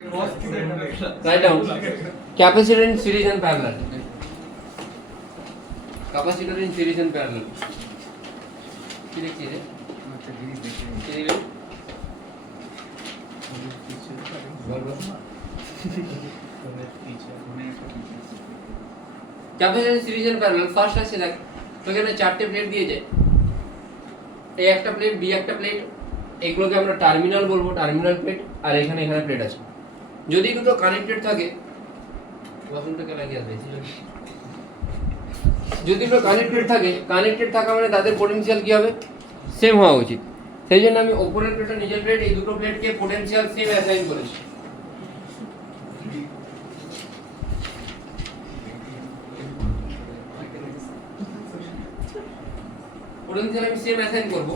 Write down capacitor in series and parallel. Capacitor in series and parallel. কি দেখছি রে? Capacitor in series and parallel first আছে দেখ তো এখানে চারটে প্লেট দিয়ে যায় এ একটা প্লেট বি একটা প্লেট এগুলোকে আমরা টার্মিনাল বলবো টার্মিনাল প্লেট আর এখানে প্লেট আছে যদি দুটো কানেক্টেড থাকে ওয়াশরুমটাকে লাগিয়ে আসবে যদি দুটো কানেক্টেড থাকা মানে তাদের পোটেনশিয়াল কি হবে সেম হওয়া উচিত সেই জন্য আমি উপরের প্লেটটা নিচের প্লেট এই দুটো প্লেটকে পোটেনশিয়াল সেম অ্যাসাইন করেছি পোটেনশিয়াল আমি সেম অ্যাসাইন করব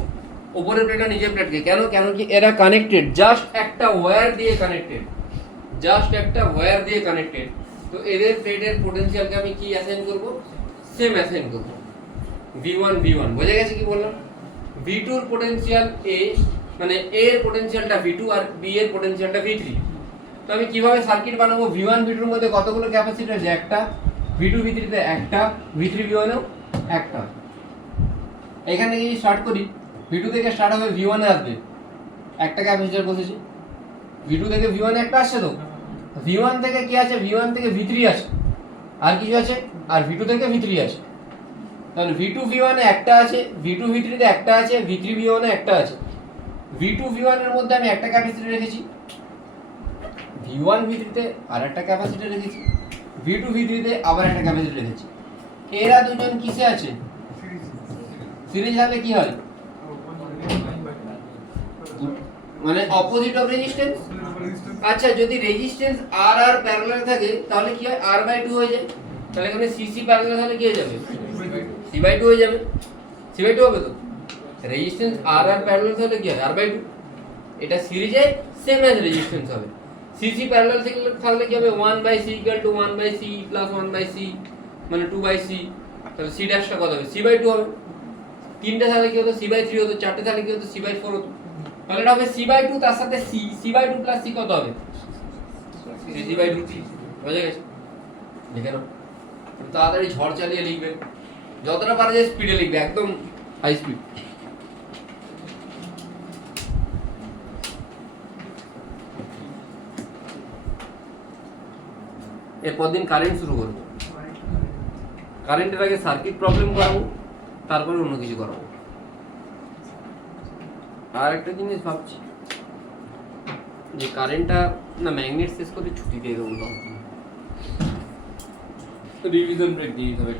উপরের প্লেটটা নিচের প্লেটকে কেন কি এরা কানেক্টেড জাস্ট একটা ওয়্যার দিয়ে কানেক্টেড তো এদের প্লেটের পোটেনশিয়ালকে আমি কি অ্যাসাইন করব সেম অ্যাসাইন করব v1 বোঝা গেছে কি বললাম v2 এর পোটেনশিয়াল a মানে a এর পোটেনশিয়ালটা v2 আর b এর পোটেনশিয়ালটা v3 তো আমি কিভাবে সার্কিট বানাবো v1 v2 এর মধ্যে কতগুলো ক্যাপাসিটর আছে একটা v2 v3 তে একটা v3 v1 এও একটা এখান থেকে যদি স্টার্ট করি v2 থেকে স্টার্ট হবে v1 এ আসবে একটা ক্যাপাসিটর বসেছি v2 থেকে v1 একটা আসছে তো v1 থেকে কি আছে v1 থেকে v3 আছে আর কিছু আছে আর v2 থেকে v3 আছে তাহলে v2 v1 এ একটা আছে v2 v3 তে একটা আছে v3 v1 এ একটা আছে v2 v1 এর মধ্যে আমি একটা ক্যাপাসিটর রেখেছি v1 v3 তে আরেকটা ক্যাপাসিটর রেখেছি v2 v3 তে আবার একটা ক্যাপাসিটর রেখেছি এরা দুজন কিসে আছে সিরিজ হলে কি হয় মানে অপোজিট অফ রেজিস্ট্যান্স আচ্ছা যদি রেজিস্ট্যান্স আর আর প্যারালাল থাকে তাহলে কি হয় r/2 হয়ে যায় তাহলে এখানে cc প্যারালাল হলে কি হয়ে যাবে c/2 হয়ে যাবে c/2 হবে তো রেজিস্ট্যান্স আর আর প্যারালাল হলে কি হয় r/2 এটা সিরিজে সেম অ্যাজ রেজিস্ট্যান্স হবে cc প্যারালাল থাকলে কি হবে 1/c = 1/c + 1/c মানে 2/c তাহলে c' টা কত হবে c/2 হবে তিনটে থাকলে কি হতো c/3 হতো চারটে থাকলে কি হতো c/4 হতো তাহলে এটা হবে c/2 তার সাথে c/2 + c কত হবে c/2 বুঝা গেছে লিখে নাও তাড়াতাড়ি ঝড় চালিয়ে লিখবে যতটা পারা যায় স্পিডে লিখবে একদম হাই স্পিড এরপর দিন কারেন্ট শুরু করব কারেন্টের আগে সার্কিট প্রবলেম করাবো তারপরে অন্য কিছু করাবো আর একটা জিনিস ভাবছি যে কারেন্টটা না ম্যাগনেট শেষ করে ছুটি দিয়ে দেবো না রিভিশন ব্রেক দিয়ে দিতে হবে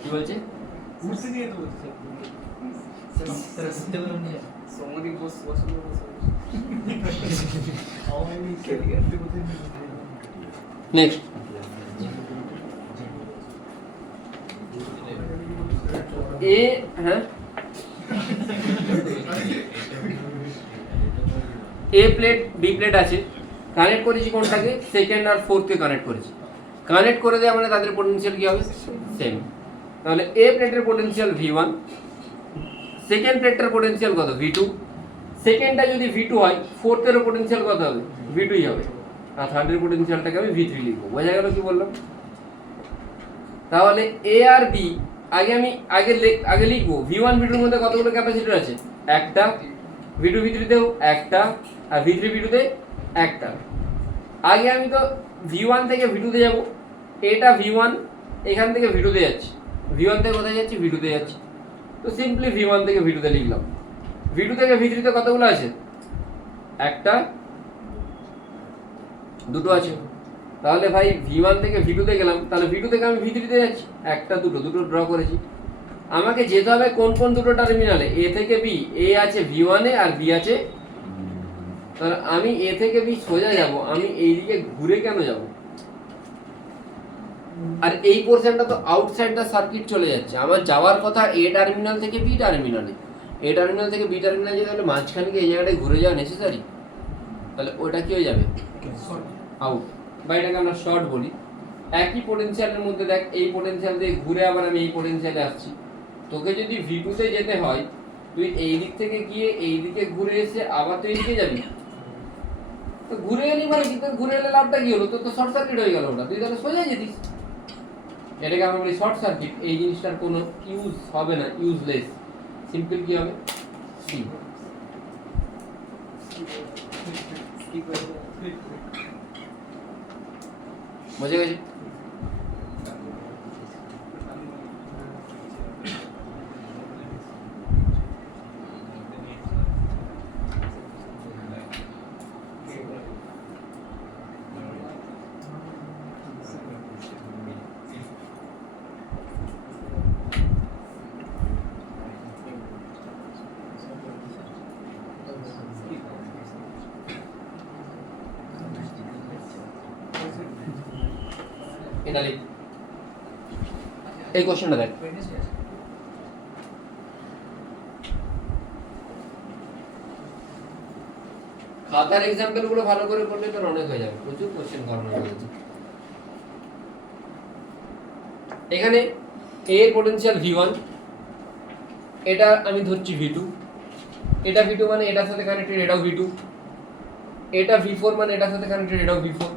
কি বলছে ঘুরতে দিয়ে তো বলছে স্যার ঘুরতে বলুন না সোমদি বস নেক্সট এ হ্যাঁ এ প্লেট বি প্লেট আছে কানেক্ট করেছি কোনটাকে সেকেন্ড আর ফোর্থ কে কানেক্ট করেছি কানেক্ট করে দেওয়া মানে তাদের পোটেনশিয়াল কি হবে সেম তাহলে এ প্লেটের পোটেনশিয়াল v1 সেকেন্ড প্লেটের পোটেনশিয়াল কত v2 সেকেন্ডটা যদি v2 হয় ফোর্থ এর পোটেনশিয়াল কত হবে v2 ই হবে আর থার্ড এর পোটেনশিয়ালটাকে আমি v3 লিখব বোঝা গেল কি বললাম তাহলে a আর b আগে লিখবো v1 v2 এর মধ্যে কতগুলো ক্যাপাসিটর আছে একটা v2 v3 তেও একটা আর v3 v2 তে একটা আগে আমি তো v1 থেকে v2 তে যাব এটা v1 এখান থেকে v2 তে যাচ্ছে v1 থেকে কোথায় যাচ্ছি v2 তে যাচ্ছি তো সিম্পলি v1 থেকে v2 তে লিখলাম v2 থেকে v3 তে কতগুলো আছে একটা দুটো আছে তাহলে ভাই v1 থেকে v2 তে গেলাম তাহলে v2 থেকে আমি v3 তে যাচ্ছি একটা দুটো ড্র করেছি আমাকে যেতে হবে কোন কোন দুটো টার্মিনালে a থেকে b a আছে v1 এ আর b আছে তাহলে আমি a থেকে b সোজা যাব আমি এই দিকে ঘুরে কেন যাব আর এই পোরশনটা তো আউটসাইড দা সার্কিট চলে যাচ্ছে আমার যাওয়ার কথা a টার্মিনাল থেকে b টার্মিনালে a টার্মিনাল থেকে b টার্মিনালে যেতে হলে মাঝখানে কি এই জায়গাটায় ঘুরে যাওয়া নেসেসারি তাহলে ওটা কি হয়ে যাবে আউট বা এটাকে আমরা শর্ট বলি একই পোটেনশিয়ালের মধ্যে দেখ এই পোটেনশিয়াল দিয়ে ঘুরে আবার আমি এই পোটেনশিয়ালে আসছি তোকে যদি v2 তে যেতে হয় তুই এই দিক থেকে গিয়ে এই দিকে ঘুরে এসে আবার তুই এইদিকে যাবি, তো ঘুরে এলি মানে কি, তোর ঘুরে এলে লাভটা কি হলো, তোর তো শর্ট সার্কিট হয়ে গেল ওটা, তুই তাহলে সোজা যেতিস। এটাকে আমরা বলি শর্ট সার্কিট। এই জিনিসটার কোনো ইউজ হবে না, ইউজলেস। সিম্পল কি হবে, সি। বুঝে গেছি? এটা লিখ, এই কোশ্চেনটা দেখ। খাতার এক্সাম্পল গুলো ভালো করে পড়লে তোর অনেক হয়ে যাবে, প্রচুর কোশ্চেন করানো হয়েছে। এখানে এ এর পোটেনশিয়াল V1, এটা আমি ধরছি V2, এটা V2 মানে এটার সাথে কানেক্টেড, এটাও V2, এটা V4 মানে এটার সাথে কানেক্টেড, এটাও V4,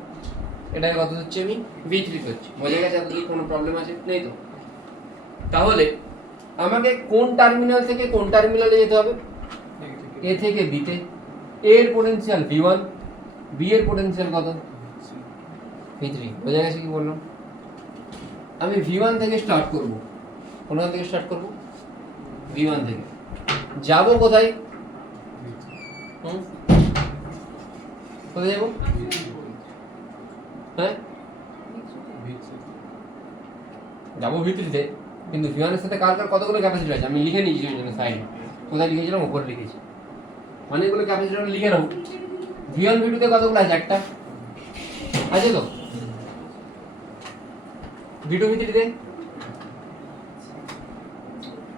এটাকে কত হচ্ছে আমি V3 হচ্ছে। বোঝা গেছে? এতদিন কোনো প্রবলেম আছে নেই তো? তাহলে আমাকে কোন টার্মিনাল থেকে কোন টার্মিনালে যেতে হবে, এ থেকে বি তে। এ এর পোটেনশিয়াল V1, বি এর পোটেনশিয়াল কত, V3। বোঝা গেছে কি বললাম? আমি V1 থেকে স্টার্ট করব, কোনখান থেকে স্টার্ট করব, V1 থেকে। যাব কোথায়, কোথায় যাব, হ্যাঁ যাবো V3 তে, কিন্তু V1 এর সাথে কার কার কতগুলো ক্যাপাসিটি আছে আমি লিখে নিয়েছি ওই জন্য সাইড। কোথায় লিখেছিলাম, উপরে লিখেছি, মানে এগুলো ক্যাপাসিটি লিখে নাও। V1 V2 তে কতগুলো আছে, একটা আছে তো। V2 V3 তে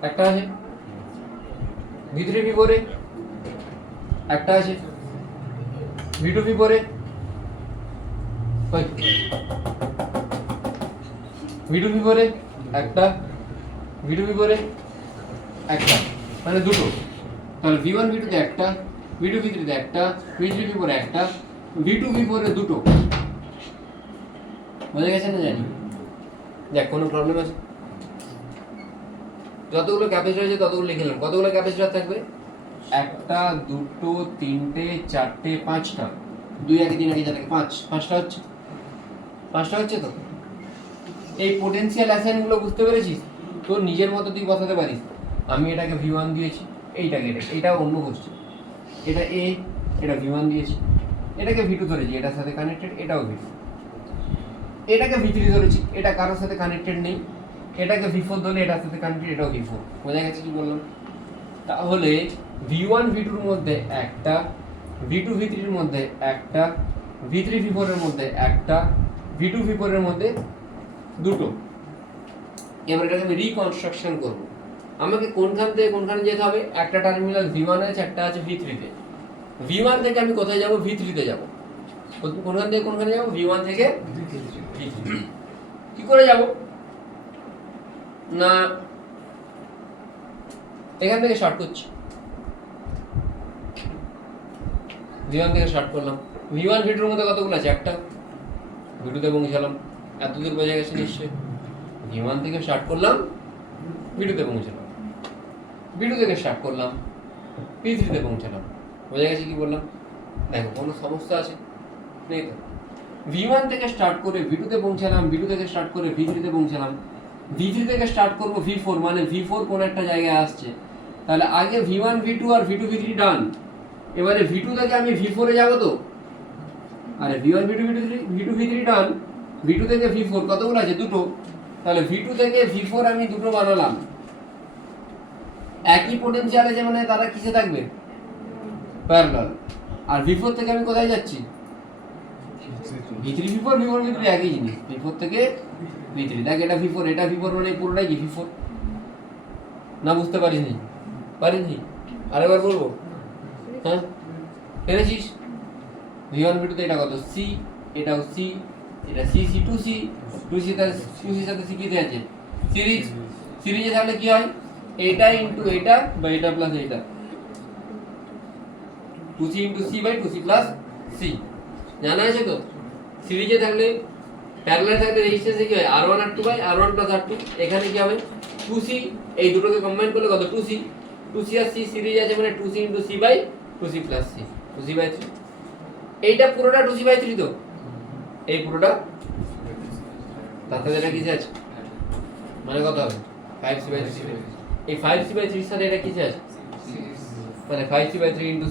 একটা আছে, V3 V4 এ একটা আছে, V2 V4 এ কই, V2 V4 এ একটা, V2 V4 এ একটা, মানে দুটো। তাহলে V1 V2 তে একটা, V2 V3 তে একটা, V3 V4 এ একটা, V2 V4 এ দুটো। বোঝা গেছে না জানি? দেখ কোনো প্রবলেম আছে? যতগুলো ক্যাপাসিটর আছে ততগুলো লিখে নিলাম। কতগুলো ক্যাপাসিটর থাকবে, একটা, দুটো, তিনটে, চারটে, পাঁচটা। 2 1 3 1 4 5, পাঁচটা হচ্ছে, পাঁচটা হচ্ছে তো। এই পোটেনশিয়াল অ্যাসাইনগুলো বুঝতে পেরেছিস? তোর নিজের মতো তুই বসাতে পারিস। আমি এটাকে V1 দিয়েছি, এইটাকে এটা অন্য কোশ্চেন, এটা এ, এটা V1 দিয়েছি, এটাকে V2 ধরেছি, এটার সাথে কানেক্টেড, এটাও V2, এটাকে V3 ধরেছি, এটা কারোর সাথে কানেক্টেড নেই, এটাকে V4 ধরলে এটার সাথে কানেক্টেড, এটাও V4। বোঝা গেছে কি বললাম? তাহলে V1 V2 এর মধ্যে একটা, V2 V3 এর মধ্যে একটা, V3 V4 এর মধ্যে একটা, V2 V4 এর মধ্যে দুটো। এবার এটাকে আমি রিকনস্ট্রাকশন করব। আমাকে কোনখান থেকে কোনখানে যেতে হবে, একটা টার্মিনাল V1 আছে, একটা আছে V3 তে। V1 থেকে আমি কোথায় যাব, V3 তে যাব। কোনখান থেকে কোনখানে যাব, V1 থেকে V3। কি করে যাব না, এখান থেকে স্টার্ট করছি, V1 থেকে স্টার্ট করলাম। V1 V2 এর মধ্যে কতগুলো আছে, একটা, V2 তে পৌঁছালাম। এতদূর বোঝা গেছে নিশ্চয়ই? V1 থেকে স্টার্ট করলাম, V2 তে পৌঁছালাম, V2 থেকে স্টার্ট করলাম, P3 তে পৌঁছালাম। বোঝা গেছে কি বললাম? দেখো কোনো সমস্যা আছে নেই তো? V1 থেকে স্টার্ট করে V2 তে পৌঁছালাম, V2 থেকে স্টার্ট করে V3 তে পৌঁছালাম, V3 থেকে স্টার্ট করব V4, মানে V4 কোন একটা জায়গায় আসছে। তাহলে আগে V1 V2 আর V2 V3 ডান। এবারে V2 থেকে আমি V4 এ যাব তো, আরে V1 V2 V2 V3 ডান, V2 থেকে V4 কতগুলো আছে, দুটো। তাহলে V2 থেকে V4 আমি দুটো বানালাম, একই পোটেনশিয়াল আছে, মানে তারা কিসে থাকবে, প্যারালাল। আর V4 থেকে আমি কোথায় যাচ্ছি, V3 V4, V4 V3 একই জিনিস, V4 থেকে V3। দেখ এটা V4, এটা V4 মানে পুরোটাই কি V4 না? বুঝতে পারিসনি? পারিসনি? আরেকবার বলবো, হ্যাঁ পেরেছিস? V1 V2 তে এটা কত, C, এটাও C, এটা C C 2C, 2C তার 2C সাথে C কি আছে, সিরিজে থাকলে কি হয়, এটা ইনটু এটা বা এটা প্লাস এটা 2c into c by 2c plus c জানা আছে তো সিরিজে থাকলে প্যারালাল থাকলে রেজিস্ট্যান্স কি হয় r1 r2 by r1 plus r2 এখানে কি হবে 2c এই দুটোকে কম্বাইন করলে কত 2c 2c আর c সিরিজ আছে মানে 2c into c by 2c plus c 2c by 3 এইটা পুরোটা 2c বাই 3 তো এই পুরোটা তাতে এটা কিসে আছে মানে কত হবে 5c বাই 3 এই 5c বাই 3 এর সাথে এটা কিসে আছে মানে 5c by 3 into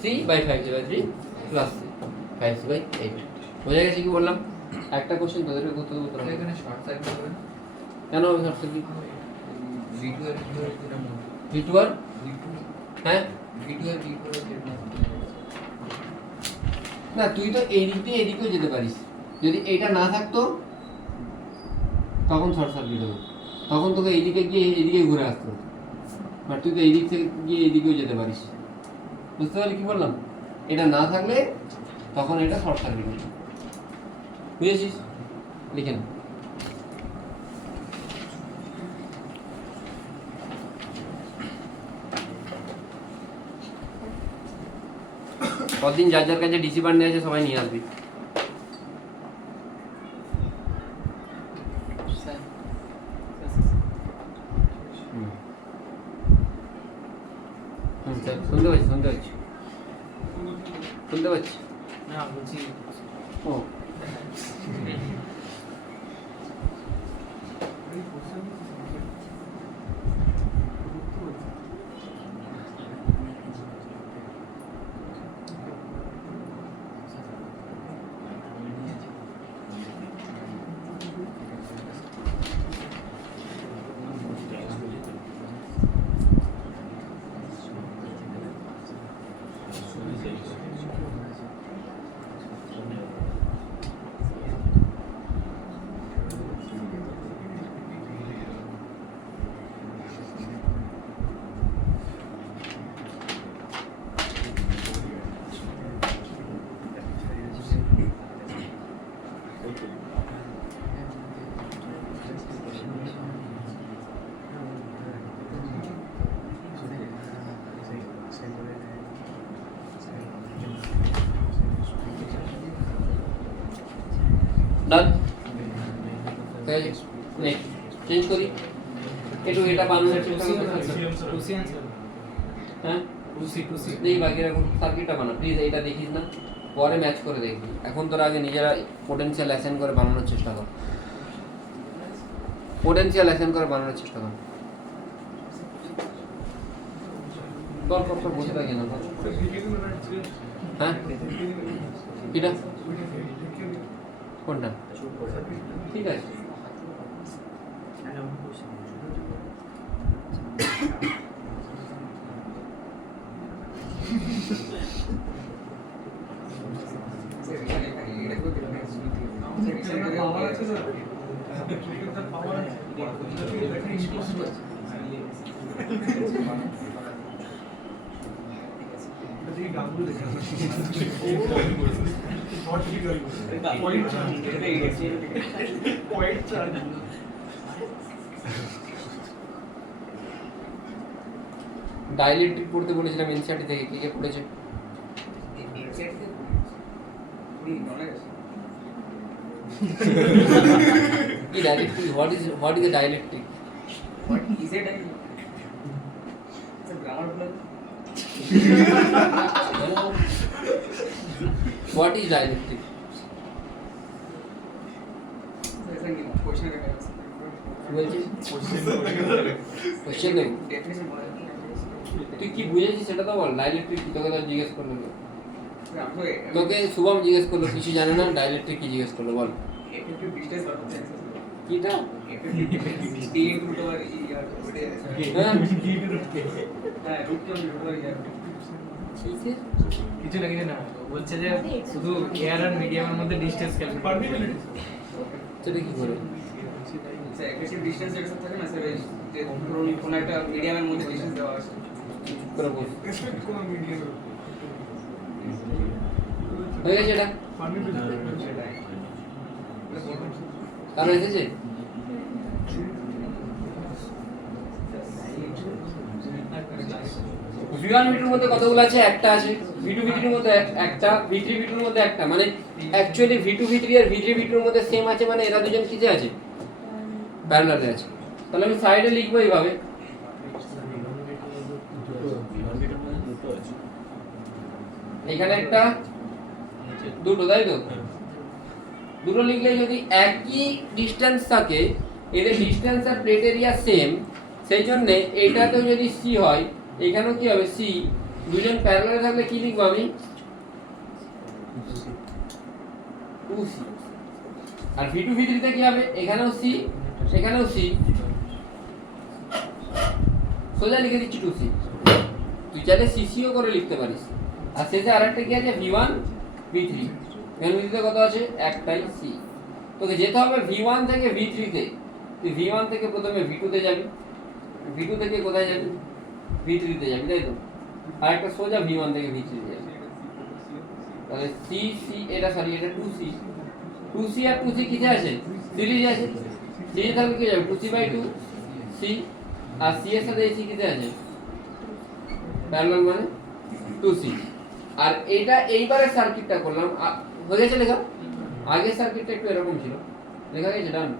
c by 5c by 3 plus c 5c by 8 বুঝা গেছে কি বললাম একটা কোশ্চেন তোদের করতে দেবো তোরা এখানে শর্ট সার্কিট হবে কেন হবে শর্ট সার্কিট V2 আর V2 এর যেটা মত V2 আর হ্যাঁ V2 আর V2 এর যেটা মত না তুই তো এই দিক দিয়ে এদিকেও যেতে পারিস যদি এটা না থাকতো তখন শর্ট সার্কিট হতো তখন তোকে এইদিকে গিয়ে এদিকে ঘুরে আসতো আর তুই তো এই দিক থেকে গিয়ে এদিকেও যেতে পারিস বুঝতে পারলি কি বললাম এটা না থাকলে তখন এটা শর্ট সার্কিট হতো বুঝেছিস লিখে না কতদিন যার যার কাছে ডিসি বান্ডে আছে সবাই নিয়ে আসবি শুনতে পাচ্ছি শুনতে পাচ্ছি না বলছি ও ডান নেক্সট চেঞ্জ করি একটু এটা বানানোর চেষ্টা করতে টুসি आंसर হ্যাঁ টুসি দেখি বাকি এখন সার্কিটটা বানা প্লিজ এটা দেখিস না পরে ম্যাচ করে দেখবি এখন তোরা আগে নিজেরা পোটেনশিয়াল অ্যাসাইন করে বানানোর চেষ্টা কর পোটেনশিয়াল অ্যাসাইন করে বানানোর চেষ্টা কর কর বসে থাকে না হ্যাঁ এটা কোনটা ঠিক আছে ডাইলেক্ট্রিক পড়তে বলেছিলাম এনসিআরটি থেকে কে কে পড়েছে কি dielectric what is a dielectric What is it? It's a grammar problem. What is dialectic? ऐसा नहीं क्वेश्चन का है বলছি কোশ্চেন নেই डेफिनेशन बोला তুই কি বুঝেছিস সেটা তো বল ডাইলেক্ট্রিক কি তোকে তো জিজ্ঞেস করলো हमको তোকে শুভম জিজ্ঞেস করলো কিছু জানে না ডাইলেক্ট্রিক কি জিজ্ঞেস করলো বল इफेक्टिव डिस्टेंस बताते हैं কিটা इफेक्टिव डिस्टेंस d √ e यार হ্যাঁ হ্যাঁ রুট কে রুট ওভার ইয়ার কিছু লাগে না বলছে যে শুধু এয়ার আর মিডিয়ামের মধ্যে ডিসটেন্স ক্যালকুলেট সেটা কি করে স্যার ইফেক্টিভ ডিসটেন্স যেটা সব থাকে না স্যার যে ধরুন কোন একটা মিডিয়ামের মধ্যে ডিসটেন্স দেওয়া আছে করে বল হয়ে গেছে এটা সেটাই কারণ এসেছে V1 V2 এর মধ্যে কতগুলো আছে? একটা আছে। V2 V3 এর মধ্যে একটা, V3 V2 এর মধ্যে একটা, মানে অ্যাকচুয়ালি V2 V3 আর V3 V2 এর মধ্যে সেম আছে, মানে এরা দুজন কিসে আছে? প্যারালালে আছে। তাহলে আমি সাইডে লিখবো এইভাবে, এখানে একটা দুটো, তাই তো? দুটো লিখলে যদি একই ডিসটেন্স থাকে, এদের ডিসটেন্স আর প্লেট এরিয়া সেম, সেই জন্য এটাতেও যদি সি হয় এখানেও কি হবে? সি। দুজন প্যারালালে থাকলে কি লিখবো আমি? 2c। আর V2 V3 তে কি হবে? এখানেও সি, এখানেও সি, সোজা লিখে দিচ্ছি 2c। তুই চাইলে সিসিও করে লিখতে পারিস। আর শেষে আরেকটা কি আছে? V1 V3। V1 V3 তে কত আছে? একটাই সি। তোকে যেতে হবে V1 থেকে V3 তে। তুই V1 থেকে প্রথমে V2 তে যাবি, V2 থেকে কোথায় যাবি? V3 তে যাবি, তাই তো? আর একটা সোজা V1 থেকে V3 তে যাবি। তাহলে সি সি, এটা সরি, এটা 2c। 2c আর 2c কিসে আছে? সিরিজে আছে। সিরিজে থাকলে কি যাবে? 2c/2 c, আর c এর সাথে ac কিসে আছে? প্যারালাল, মানে 2c। আর এটা এইবারে সার্কিটটা করলাম, হয়ে গেছে লেখা? আগের সার্কিটটা একটু এরকম ছিল, লেখা গেছে? ডান।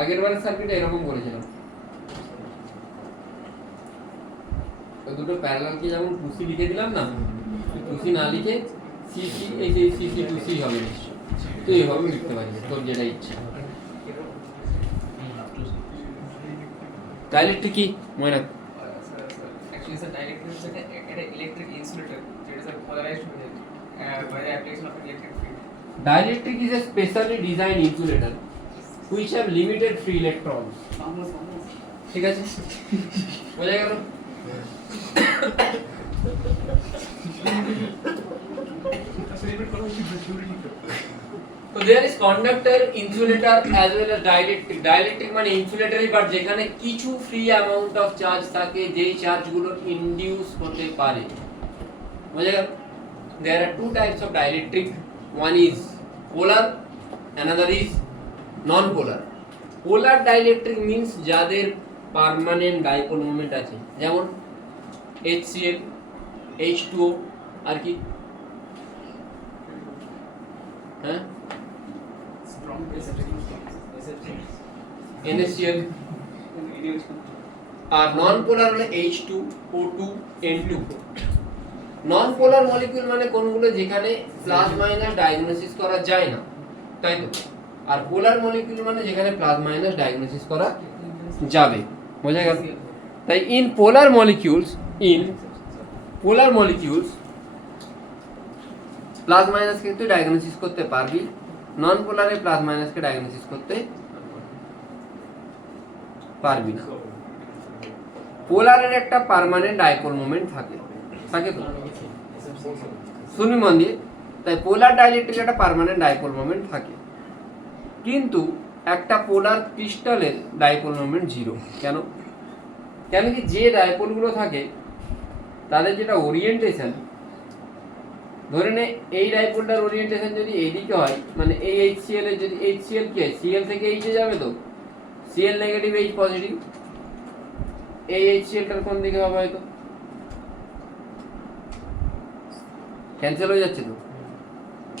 আগের বারের সার্কিটে এরকম করেছিলাম। তো দুটো প্যারালাল কে যেমন 2c লিখে দিলাম না, 2c না লিখে cc, এই যে cc 2c হবে, তো এইভাবে লিখতে পারিস তোর যেটা ইচ্ছা। ডাইলেক্ট্রিক কি মনে রাখ? Actually, sir, dielectric is an electric insulator. It is a polarized medium by the application of electric field. Dielectric is a specially designed insulator which have limited free electrons. ঠিক আছে, বোঝা গেল? So there is conductor, insulator as well as dielectric. Dielectric মানে ইনসুলেটরি, but যেখানে কিছু free amount of charge থাকে, যেই চার্জগুলো induce হতে পারে। বোঝা গেল? There are two types of dielectric. One is polar, another is non-polar. Polar dielectric means যাদের পার্মানেন্ট ডাইপোল মোমেন্ট আছে, যেমন HCl, H2O, আর কি? হ্যাঁ, NaCl। আর নন পোলার হলে H2O2, N2। নন পোলার মলিকিউল মানে কোনগুলো যেখানে প্লাস মাইনাস ডায়াগনোসিস করা যায় না, তাই তো? আর পোলার মলিকিউল মানে যেখানে প্লাস মাইনাস ডায়াগনোসিস করা যাবে। বোঝা গেল? তাই in polar molecules plus minus কিন্তু ডায়াগনোসিস করতে পারবি, নন পোলারে প্লাস মাইনাসকে ডায়াগনোসিস করতে পারবি না। পোলারের একটা পার্মানেন্ট ডাইপোল মোমেন্ট থাকে তো? শুনি মন দিয়ে। তাই পোলার ডাইলেকট্রিক একটা পার্মানেন্ট ডাইপোল মোমেন্ট থাকে, কিন্তু একটা পোলার ক্রিস্টালের ডাইপোল মোমেন্ট 0। কেন? কেন কি যে ডাইপোলগুলো থাকে তাদের যেটা ওরিয়েন্টেশন, ধরে নে এই ডাইপোলটার ওরিয়েন্টেশন যদি এইদিকে হয়, মানে এই HCl এর যদি HCl কি হয়? Cl থেকে H এ যাবে, তো Cl নেগেটিভ, H পজিটিভ। এই HClটার কোন দিকে হবে? হয়তো ক্যান্সেল হয়ে যাচ্ছে তো।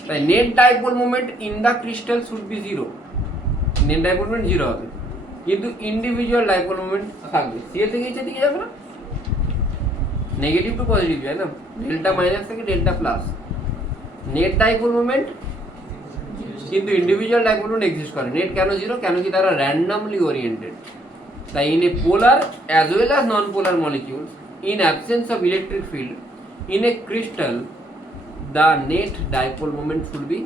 তাই net dipole moment in the crystal should be 0। Net dipole moment 0 হবে, কিন্তু ইন্ডিভিজুয়াল ডাইপোল মোমেন্ট থাকবে। Cl থেকে H এর দিকে যাবে না, নেগেটিভ টু পজিটিভ যায় না, ডেল্টা মাইনাস থেকে delta plus. Net dipole moment, কিন্তু ইন্ডিভিজুয়াল ডাইপোল মোমেন্ট এক্সিস্ট করে। নেট কেন 0? কেন কি তারা র্যান্ডমলি ওরিয়েন্টেড। তাই in a polar as well as non polar molecule, in absence of electric field in a crystal, the net dipole moment should be,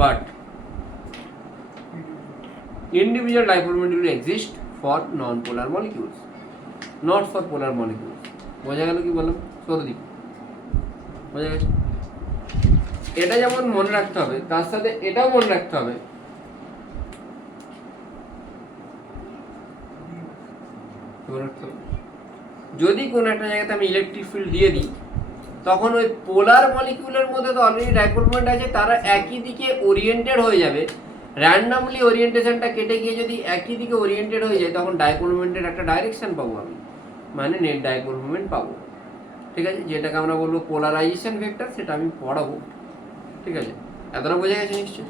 but individual dipole moment will exist for non-polar molecules, not for polar molecules. বোঝা গেল কি বললাম? সৌরদীপ, বোঝা গেছে? এটা যেমন মনে রাখতে হবে, তার সাথে এটাও মনে রাখতে হবে। যদি কোনো একটা জায়গাতে আমি ইলেকট্রিক ফিল্ড দিয়ে দিই, তখন ওই পোলার মলিকিউলের মধ্যে তো অলরেডি ডাইপোল মোমেন্ট আছে, তারা একই দিকে ওরিয়েন্টেড হয়ে যাবে। র্যান্ডামলি ওরিয়েন্টেশনটা কেটে গিয়ে যদি একই দিকে ওরিয়েন্টেড হয়ে যায়, তখন ডাইপোল মোমেন্টের একটা ডাইরেকশন পাবো আমি, মানে নেট ডাইপোল মোমেন্ট পাবো। ঠিক আছে, যেটাকে আমরা বলবো পোলারাইজেশন ভেক্টর, সেটা আমি পড়াবো। ঠিক আছে, এতটা বোঝা গেছে নিশ্চয়।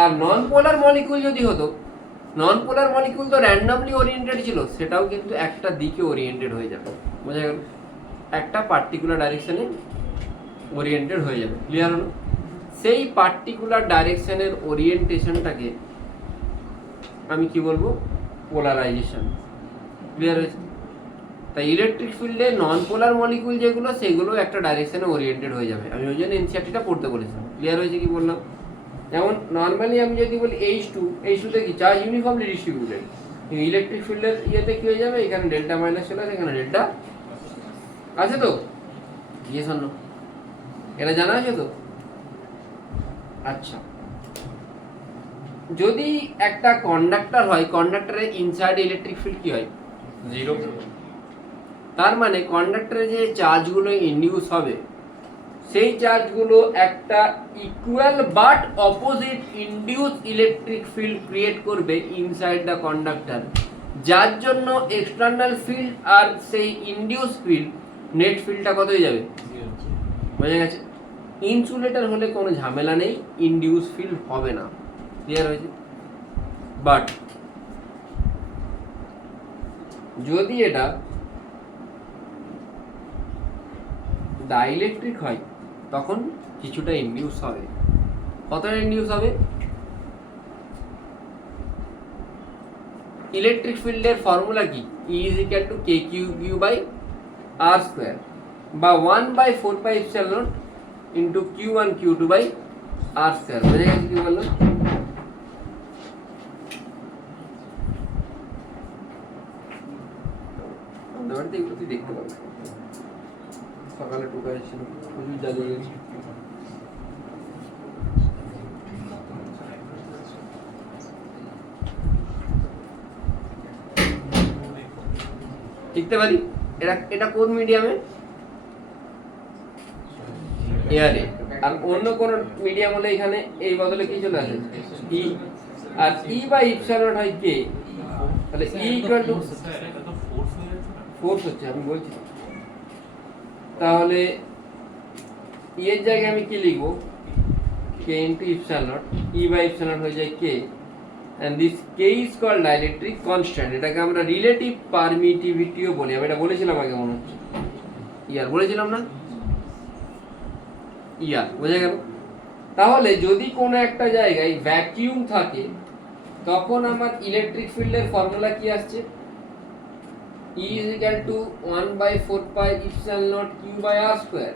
আর নন পোলার মলিকিউল যদি হতো, নন পোলার মলিকিউল তো র্যান্ডামলি ওরিয়েন্টেড ছিল, সেটাও কিন্তু একটা দিকে ওরিয়েন্টেড হয়ে যাবে। বোঝা গেল, একটা পার্টিকুলার ডাইরেকশনে ওরিয়েন্টেড হয়ে যাবে। ক্লিয়ার হলো? সেই পার্টিকুলার ডাইরেকশনের ওরিয়েন্টেশনটাকে আমি কি বলবো? পোলারাইজেশন। ক্লিয়ার হয়েছে? তাই ইলেকট্রিক ফিল্ডে নন পোলার মলিকিউল যেগুলো, সেগুলো একটা ডাইরেকশনে ওরিয়েন্টেড হয়ে যাবে। আমি ওই জন্য এনসিআরটিটা পড়তে বলেছিলাম। ক্লিয়ার হয়েছে কি বললাম? যেমন নর্মালি আমি যদি বলি H2 কি চার্জ ইউনিফর্মলি ডিস্ট্রিবিউটেড, ইলেকট্রিক ফিল্ডের ইয়েতে কি হয়ে যাবে? এখানে ডেল্টা মাইনাস চলে আসে, এখানে ডেল্টা আছে তো? ইয়ে শোন, এটা জানা আছে তো? আচ্ছা, যদি একটা কন্ডাক্টর হয়, কন্ডাক্টরের ইনসাইড ইলেকট্রিক ফিল্ড কি হয়? 0। তার মানে কন্ডাক্টরে যে চার্জগুলো ইনডিউস হবে, সেই চার্জগুলো একটা equal but opposite induce electric field create করবে ইনসাইড দ্য কন্ডাক্টর, যার জন্য এক্সটার্নাল ফিল্ড আর সেই ইনডিউস ফিল্ড, নেট ফিল্ডটা কত হয়ে যাবে? বোঝা গেছে? ইনসুলেটর হলে কোনো ঝামেলা নেই, ইনডিউস ফিল্ড হবে না। ক্লিয়ার হয়েছে? বাট যদি এটা ডাইইলেকট্রিক হয়, তখন কিছুটা ইনডিউস হবে। কতটা ইনডিউস হবে? ইলেকট্রিক ফিল্ডের ফর্মুলা কি? E is equal to kq/r² বা 1/4πε0 into q1 q2/r²। বুঝে গেছে কি বললাম? তুই দেখতে পাবি, সকালে টুকা এসেছিল, প্রচুর জ্বালিয়ে গেছে। লিখতে পারি এটা কোন মিডিয়ামে? এয়ারে। আর অন্য কোন মিডিয়াম হলে এখানে এই বদলে কি চলে আসে? ই। আর ই বাই ইপসিলন হয় কে, তাহলে ই ইকুয়াল টু ফোর্স হচ্ছে, আমি বলছি। তাহলে ই এর জায়গায় আমি কি লিখবো? K into epsilon, E by epsilon হয়ে যায় কে, and this k is called dielectric constant। এটাকে আমরা রিলেটিভ পারমিটিভিটিও বলি। আমি এটা বলেছিলাম আগে, মনে হচ্ছে ইয়ার বলেছিলাম না? ইয়ার। বোঝা গেল? তাহলে যদি কোনো একটা জায়গায় ভ্যাকিউম থাকে, তখন আমার ইলেকট্রিক ফিল্ডের ফর্মুলা কি আসছে? E is equal to 1/4πε0 q/r²।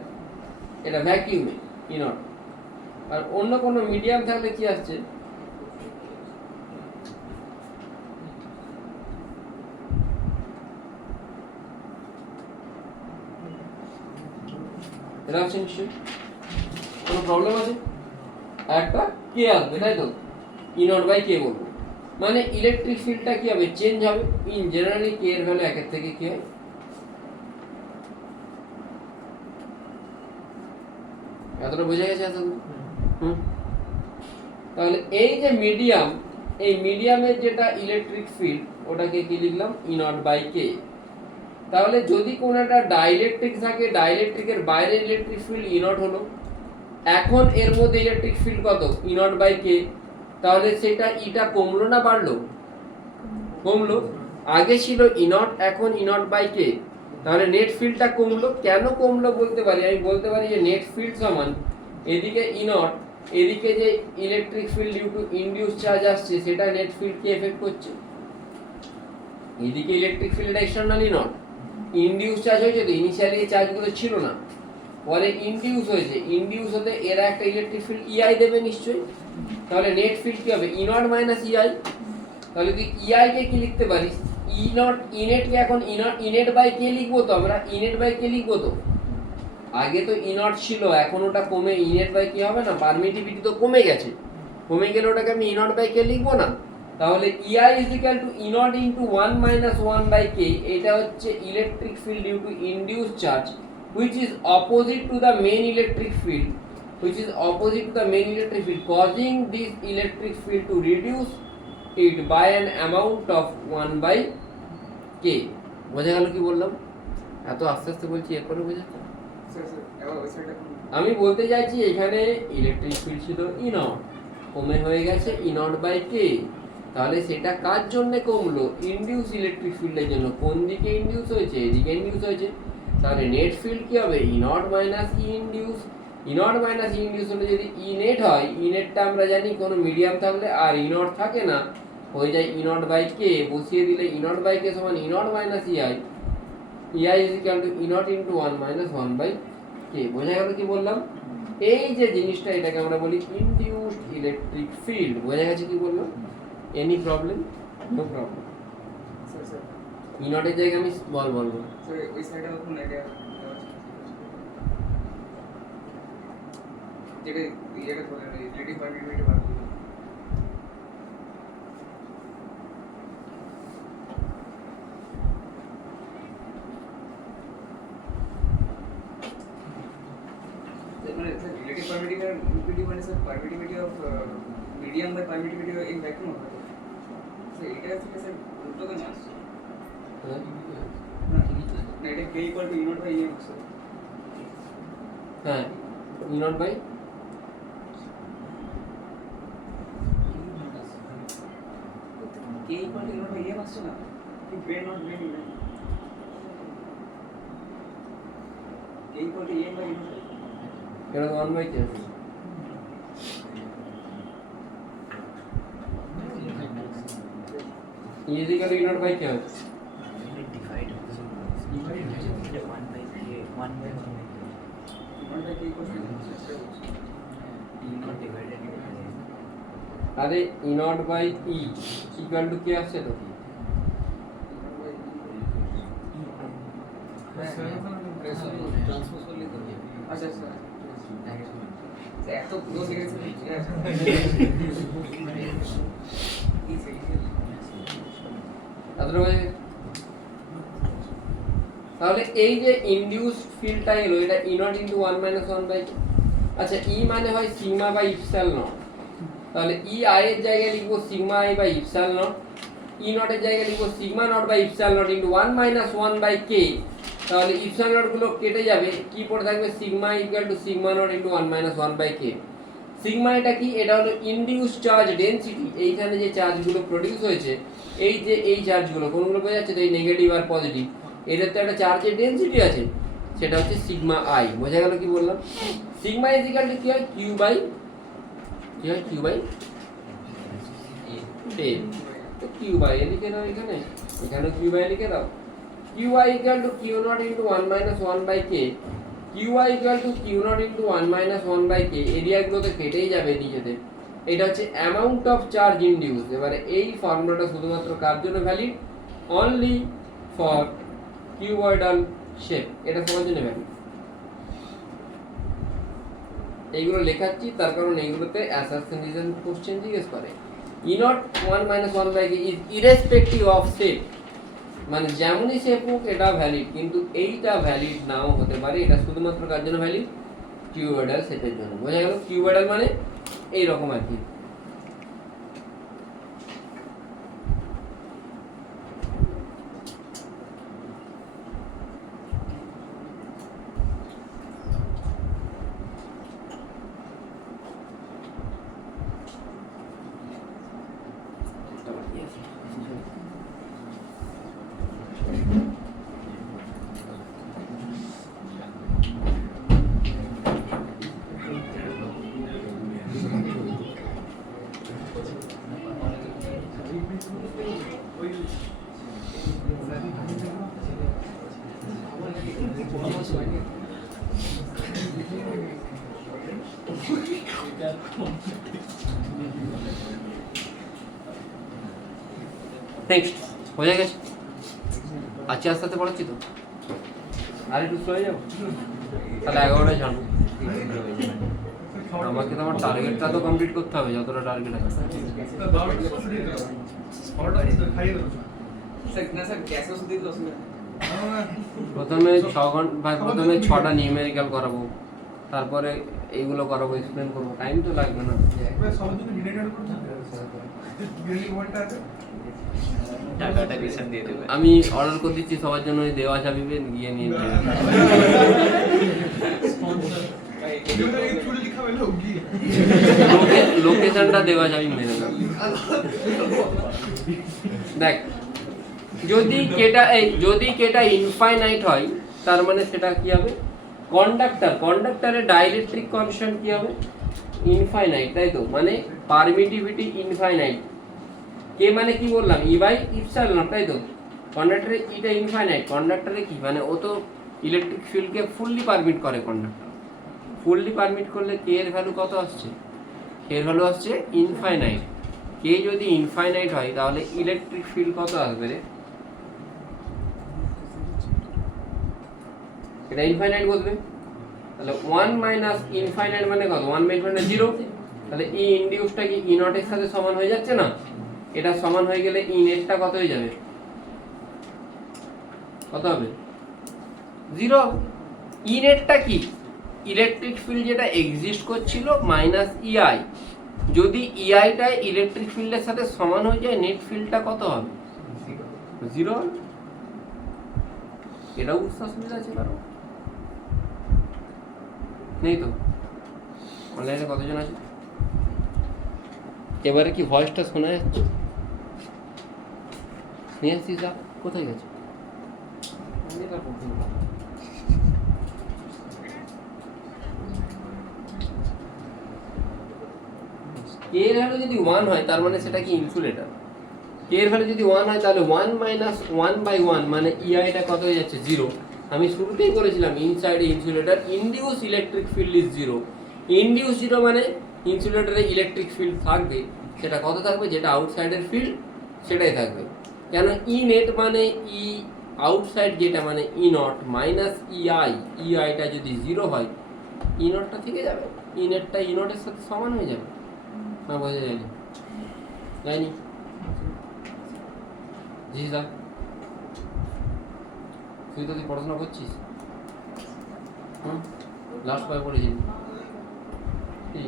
এটা ভ্যাকিউমে E নট। আর অন্য কোনো মিডিয়াম থাকলে কি আসছে? এটা আসছে নিশ্চয়ই। কোনো প্রবলেম আছে? একটা কে আসবে, তাই তো? E নট বাই কে বলবো, মানে ইলেকট্রিক ফিল্ডটা কি হবে? চেঞ্জ হবে। ইন জেনারেলি কে এর ভ্যালু 1 এর থেকে কি হয়? এতটা বোঝা গেছে এতক্ষণ? তাহলে এই যে মিডিয়াম, এই মিডিয়ামের যেটা ইলেকট্রিক ফিল্ড, ওটাকে কি লিখলাম? E নট বাই কে। তাহলে যদি কোনো একটা ডাইইলেকট্রিক থাকে, ডাইইলেকট্রিকের বাইরে ইলেকট্রিক ফিল্ড E নট হলো, এখন এর মধ্যে ইলেকট্রিক ফিল্ড কত? E নট বাই কে। তাহলে সেটা ইটা কমলো না বাড়লো? কমলো। আগে ছিল E নট, এখন E নট বাই কে। তাহলে নেট ফিল্ডটা কমলো। কেন কমলো বলতে পারি? আমি বলতে পারি যে নেট ফিল্ড সমান এদিকে E নট, এদিকে যে electric field due to induce charge আসছে, সেটা নেট ফিল্ড কে এফেক্ট করছে? এদিকে electric field external E naught, induce charge হয়েছে তো, ইনিশিয়ালি এই চার্জগুলো ছিল না, পরে ইনডিউস হয়েছে। ইনডিউস হতে এরা একটা ইলেকট্রিক ফিল্ড EI দেবে নিশ্চয়ই। তাহলে নেট ফিল্ড কি হবে? E not minus EI। তাহলে তুই EI কে কি লিখতে পারিস? E নট, E নেট কে এখন E নেট বাই কে লিখবো তো আমরা? E নেট বাই কে লিখবো তো? আগে তো E নট ছিল, এখন ওটা কমে E নেট বাই কে হবে না? পারমিটিভিটি তো কমে গেছে, কমে গেলে ওটাকে আমি E নট বাই কে লিখবো না? তাহলে EI is equal to E naught into 1 minus 1 by K, এটা হচ্ছে electric field due to induced charge which is opposite to the main electric field, causing this electric field to reduce it by an amount of 1 by K. বোঝা গেল কি বললাম? এত আস্তে আস্তে বলছি এরপরে বোঝাচ্ছ? এবার ওই সাইডটা আমি বলতে চাইছি এখানে ইলেকট্রিক ফিল্ড ছিল E naught, কমে হয়ে গেছে E naught by K, তাহলে সেটা কার জন্য কমলো? ইনডিউস ইলেকট্রিক ফিল্ডের জন্য। কোন দিকে ইনডিউস হয়েছে? এদিকে ইনডিউস হয়েছে। তাহলে নেট ফিল্ড কি হবে? E naught minus E induce. E naught minus E induce হলে যদি E নেট হয়, E নেটটা আমরা জানি কোনো মিডিয়াম থাকলে আর E naught থাকে না, হয়ে যায় E naught by K, বসিয়ে দিলে E naught by K সমান E naught minus EI, EI is equal to E naught into 1 minus 1 by K। বোঝা গেল কি বললাম? এই যে জিনিসটা, এটাকে আমরা বলি ইনডিউসড ইলেকট্রিক ফিল্ড। বোঝা গেছে কি বললাম? Any problem? No problem. Sir E naught এর জায়গায় আমি বলবো। স্যার ওই সাইডটা দেখুন, এটা যেটা ইয়েটা করে রিলেটিভ পারমিটিভিটি বার করুন। মানে স্যার রিলেটিভ পারমিটিভিটি মানে sir permittivity of medium by permittivity in vacuum হবে। স্যার এটা থেকে স্যার উল্টো কেন আসছে? না এটা K equal to E naught by EM sir. হ্যাঁ, E naught by K equal to E naught by EM আসছে না? কি ব্রেন নট ব্রেন না? K equal to EM by E naught। এটা তো 1 by K আছে। E is equal to E naught by K আছে। আরে E naught by E equal to K আসছে তো? আচ্ছা স্যার এত ক্লোজ হয়ে গেছে। তাহলে এই যে ইনডিউসড ফিল্ডটা এলো, এটা E naught into 1 minus 1 by K। আচ্ছা, E মানে হয় সিগমা বাই ইপসাইল নট, তাহলে EI এর জায়গায় লিখবো sigma I by epsilon naught, E naught এর জায়গায় লিখবো sigma naught by epsilon naught into 1 minus 1 by K। তাহলে ইপসাইল নট গুলো কেটে যাবে, কি পড়ে থাকবে? Sigma equal to sigma naught into 1 minus 1 by K। Sigma এটা কি? এটা হলো ইনডিউস চার্জ ডেনসিটি। এইখানে যে চার্জগুলো প্রডিউস হয়েছে, এই যে এই চার্জগুলো কোনগুলো বোঝা যাচ্ছে তো? এই নেগেটিভ আর পজিটিভ, এদের তো একটা চার্জের ডেনসিটি আছে, সেটা হচ্ছে সিগমা I। বোঝা গেল কি বললাম? সিগমা ইজ ইকুয়াল টু কি হয়? কিউ বাই এ। তো কিউ বাই এ লিখে দাও, এখানে এখানেও কিউ বাই লিখে দাও। Q I equal to Q naught into 1 minus 1 by K। Q I equal to Q naught into 1 minus 1 by K। এরিয়াগুলো তো কেটেই যাবে নিজেদের। এটা হচ্ছে অ্যামাউন্ট অফ চার্জ ইনডিউস। এবারে এই ফর্মুলাটা শুধুমাত্র কার জন্য valid? Only for cuboidal shape. এটা সবার জন্য ভ্যালিড। এইগুলো লেখাচ্ছি তার কারণ এইগুলোতে অ্যাসাসিনেশন কোশ্চেন জিজ্ঞেস করে। E naught 1 minus 1 by K is irrespective of shape, মানে যেমনই শেপ হোক এটা ভ্যালিড, কিন্তু এইটা ভ্যালিড নাও হতে পারে। এটা শুধুমাত্র কার জন্য ভ্যালিড? কিউবয়েডাল শেপের জন্য। বোঝা গেল? কিউবয়েডাল মানে এইরকম আর কি। নেক্সট হয়ে গেছে। আচ্ছা, আস্তে আস্তে পড়াচ্ছি তো, আর একটু স্লো হয়ে যাবো তাহলে 11টায় জানবো। আমাকে তো আমার টার্গেটটা তো কমপ্লিট করতে হবে, যতটা টার্গেট আছে। স্যার না স্যার গ্যাসও শুধু দিতে অসুবিধা নেই। প্রথমে 6 ঘন্টা বা প্রথমে 6টা নিউমেরিক্যাল করাবো, তারপরে এইগুলো করাবো, এক্সপ্লেন করবো, টাইম তো লাগবে না। টাকাটা রিটার্ন দিয়ে দেবে। আমি অর্ডার করে দিচ্ছি সবার জন্য, ওই দেওয়া যাবে গিয়ে নিয়ে নেবে। লোকেশনটা দেওয়া যাবে মেরে না। দেখ, যদি কেটা ইনফাইনাইট হয় তার মানে সেটা কি হবে? কন্ডাক্টরের ডাইলেকট্রিক কনস্ট্যান্ট কি হবে? ইনফাইনাইট, তাই তো? মানে পারমিটিভিটি ইনফাইনাইট। কে মানে কি বললাম? ই বাই ইপসাইলন, তাই তো? কন্ডাক্টরে ইটা ইনফাইনাইট, কন্ডাক্টরে কি মানে ও তো ইলেকট্রিক ফিল্ডকে ফুললি পারমিট করে। কন্ডাক্টর ফুললি পারমিট করলে কে এর ভ্যালু কত আসছে? কে এর ভ্যালু আসছে ইনফাইনাইট। কে যদি ইনফাইনাইট হয় তাহলে ইলেকট্রিক ফিল্ড কত আসবে রে? এটা ইনফাইনাইট বলবে, তাহলে 1 মাইনাস ইনফাইনাইট মানে কত? 1 বাই ইনফাইনাইট 0। তাহলে ই ইনডিউসটা কি ই নট এর সাথে সমান হয়ে যাচ্ছে না? এটা সমান হয়ে গেলে ই নেটটা কত হয়ে যাবে? কত হবে? 0। ই নেটটা কি? ইলেকট্রিক ফিল্ড যেটা এক্সিস্ট করছিল মাইনাস ইআই। যদি ইআইটা ইলেকট্রিক ফিল্ডের সাথে সমান হয়ে যায়, নেট ফিল্ডটা কত হবে? 0। এটাও বুঝতে অসুবিধা আছে কারো? নেই তো? অনলাইনে কতজন আছে? এবারে কি ভয়েসটা শোনা যাচ্ছে? নিয়ে আসছিস যা, কোথায় গেছে? কে এর ভ্যালু যদি 1 হয় তার মানে সেটা কি ইনসুলেটর। কে এর ভ্যালু যদি 1 হয় তাহলে 1 মাইনাস 1 বাই 1 মানে ইআইটা কত হয়ে যাচ্ছে? 0। আমি শুরুতেই করেছিলাম inside insulator induce electric field is 0। Induce 0 মানে ইনসুলেটরে ইলেকট্রিক ফিল্ড থাকবে, সেটা কত থাকবে? যেটা আউটসাইডের ফিল্ড সেটাই থাকবে। কেন ই নেট মানে ই আউটসাইড, যেটা মানে ই নট মাইনাস ইআই। ইআইটা যদি 0 হয় ই নটটা থেকে যাবে, ই নেটটা ই নটের সাথে সমান হয়ে যাবে। না বোঝা যায়নি? যায়নি? জি দা, তুই তো পড়াশোনা করছিস? লাস্ট কবে পড়েছিস? কি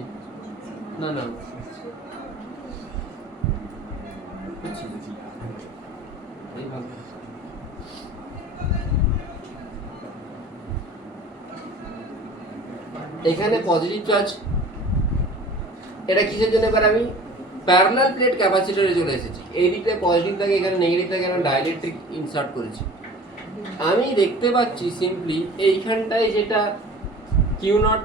না না এখানে পজিটিভ চার্জ, এটা কিসের জন্য? এবার আমি প্যারালাল প্লেট ক্যাপাসিটরে চলে এসেছি। এই দিকটায় পজিটিভ থাকে, এখানে নেগেটিভ থাকে, আমি ডাইলেকট্রিক ইনসার্ট করেছি। আমি দেখতে পাচ্ছি সিম্পলি এইখানটায় যেটা কিউ নট,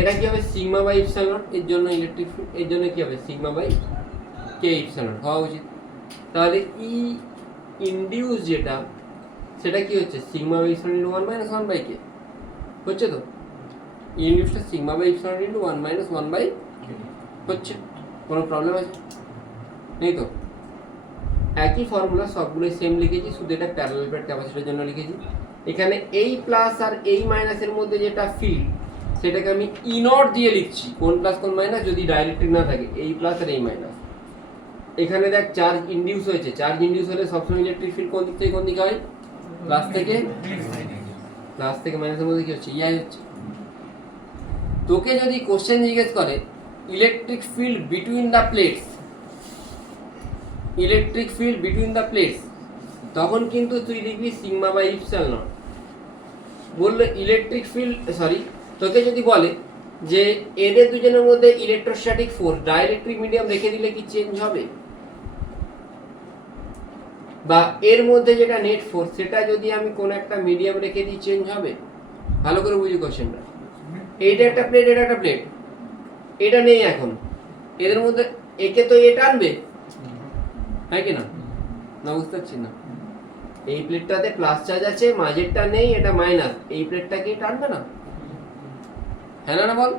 এটা কি হবে? Sigma by epsilon naught. এর জন্য ইলেকট্রিক ফিল্ড, এর জন্য কি হবে? Sigma by K epsilon naught হওয়া উচিত। তাহলে ই ইনডিউস যেটা, সেটা কি হচ্ছে? Sigma by epsilon into 1 minus 1 by K হচ্ছে তো? ইনডিউসটা sigma by epsilon into 1 minus 1 by হচ্ছে। কোনো প্রবলেম আছে? নেই তো? একই ফর্মুলা, সবগুলোই সেম লিখেছি, শুধু এটা প্যারালাল প্লেট ক্যাপাসিটরের জন্য লিখেছি। এখানে এই প্লাস আর এই মাইনাসের মধ্যে যেটা ফিল্ড, সেটাকে আমি ই নট দিয়ে লিখছি। কোন প্লাস কোন মাইনাস যদি ডাইলেকট্রিক না থাকে, এই প্লাস আর এই মাইনাস। এখানে দেখ চার্জ ইনডিউস হয়েছে, চার্জ ইনডিউস হলে সবসময় ইলেকট্রিক ফিল্ড কোন দিক থেকে কোন দিকে হয়? প্লাস থেকে মাইনাসের মধ্যে কি হচ্ছে? ইআই হচ্ছে। তোকে যদি কোশ্চেন জিজ্ঞেস করে electric field between the plates, তখন কিন্তু তুই লিখবি সিগমা বাই ইপসাইলন নট। বললো ইলেকট্রিক ফিল্ড, সরি, তোকে যদি বলে যে এদের দুজনের মধ্যে ইলেকট্রোস্ট্যাটিক ফোর্স, ডাইলেকট্রিক মিডিয়াম রেখে দিলে কি চেঞ্জ হবে? বা এর মধ্যে যেটা নেট ফোর্স, সেটা যদি আমি কোন একটা মিডিয়াম রেখে দিই চেঞ্জ হবে? ভালো করে বুঝি কোশ্চেনটা। এইটা একটা প্লেট, এটা একটা প্লেট, এটা নেই এখন, এদের মধ্যে একে তো এটা আনবে, হ্যাঁ কি না? না বুঝতে পারছি না? এই প্লেটটাতে প্লাস চার্জ আছে, মাঝেরটা নেই, এটা মাইনাস, এই প্লেটটাকে টানবে না? হ্যাঁ না বল?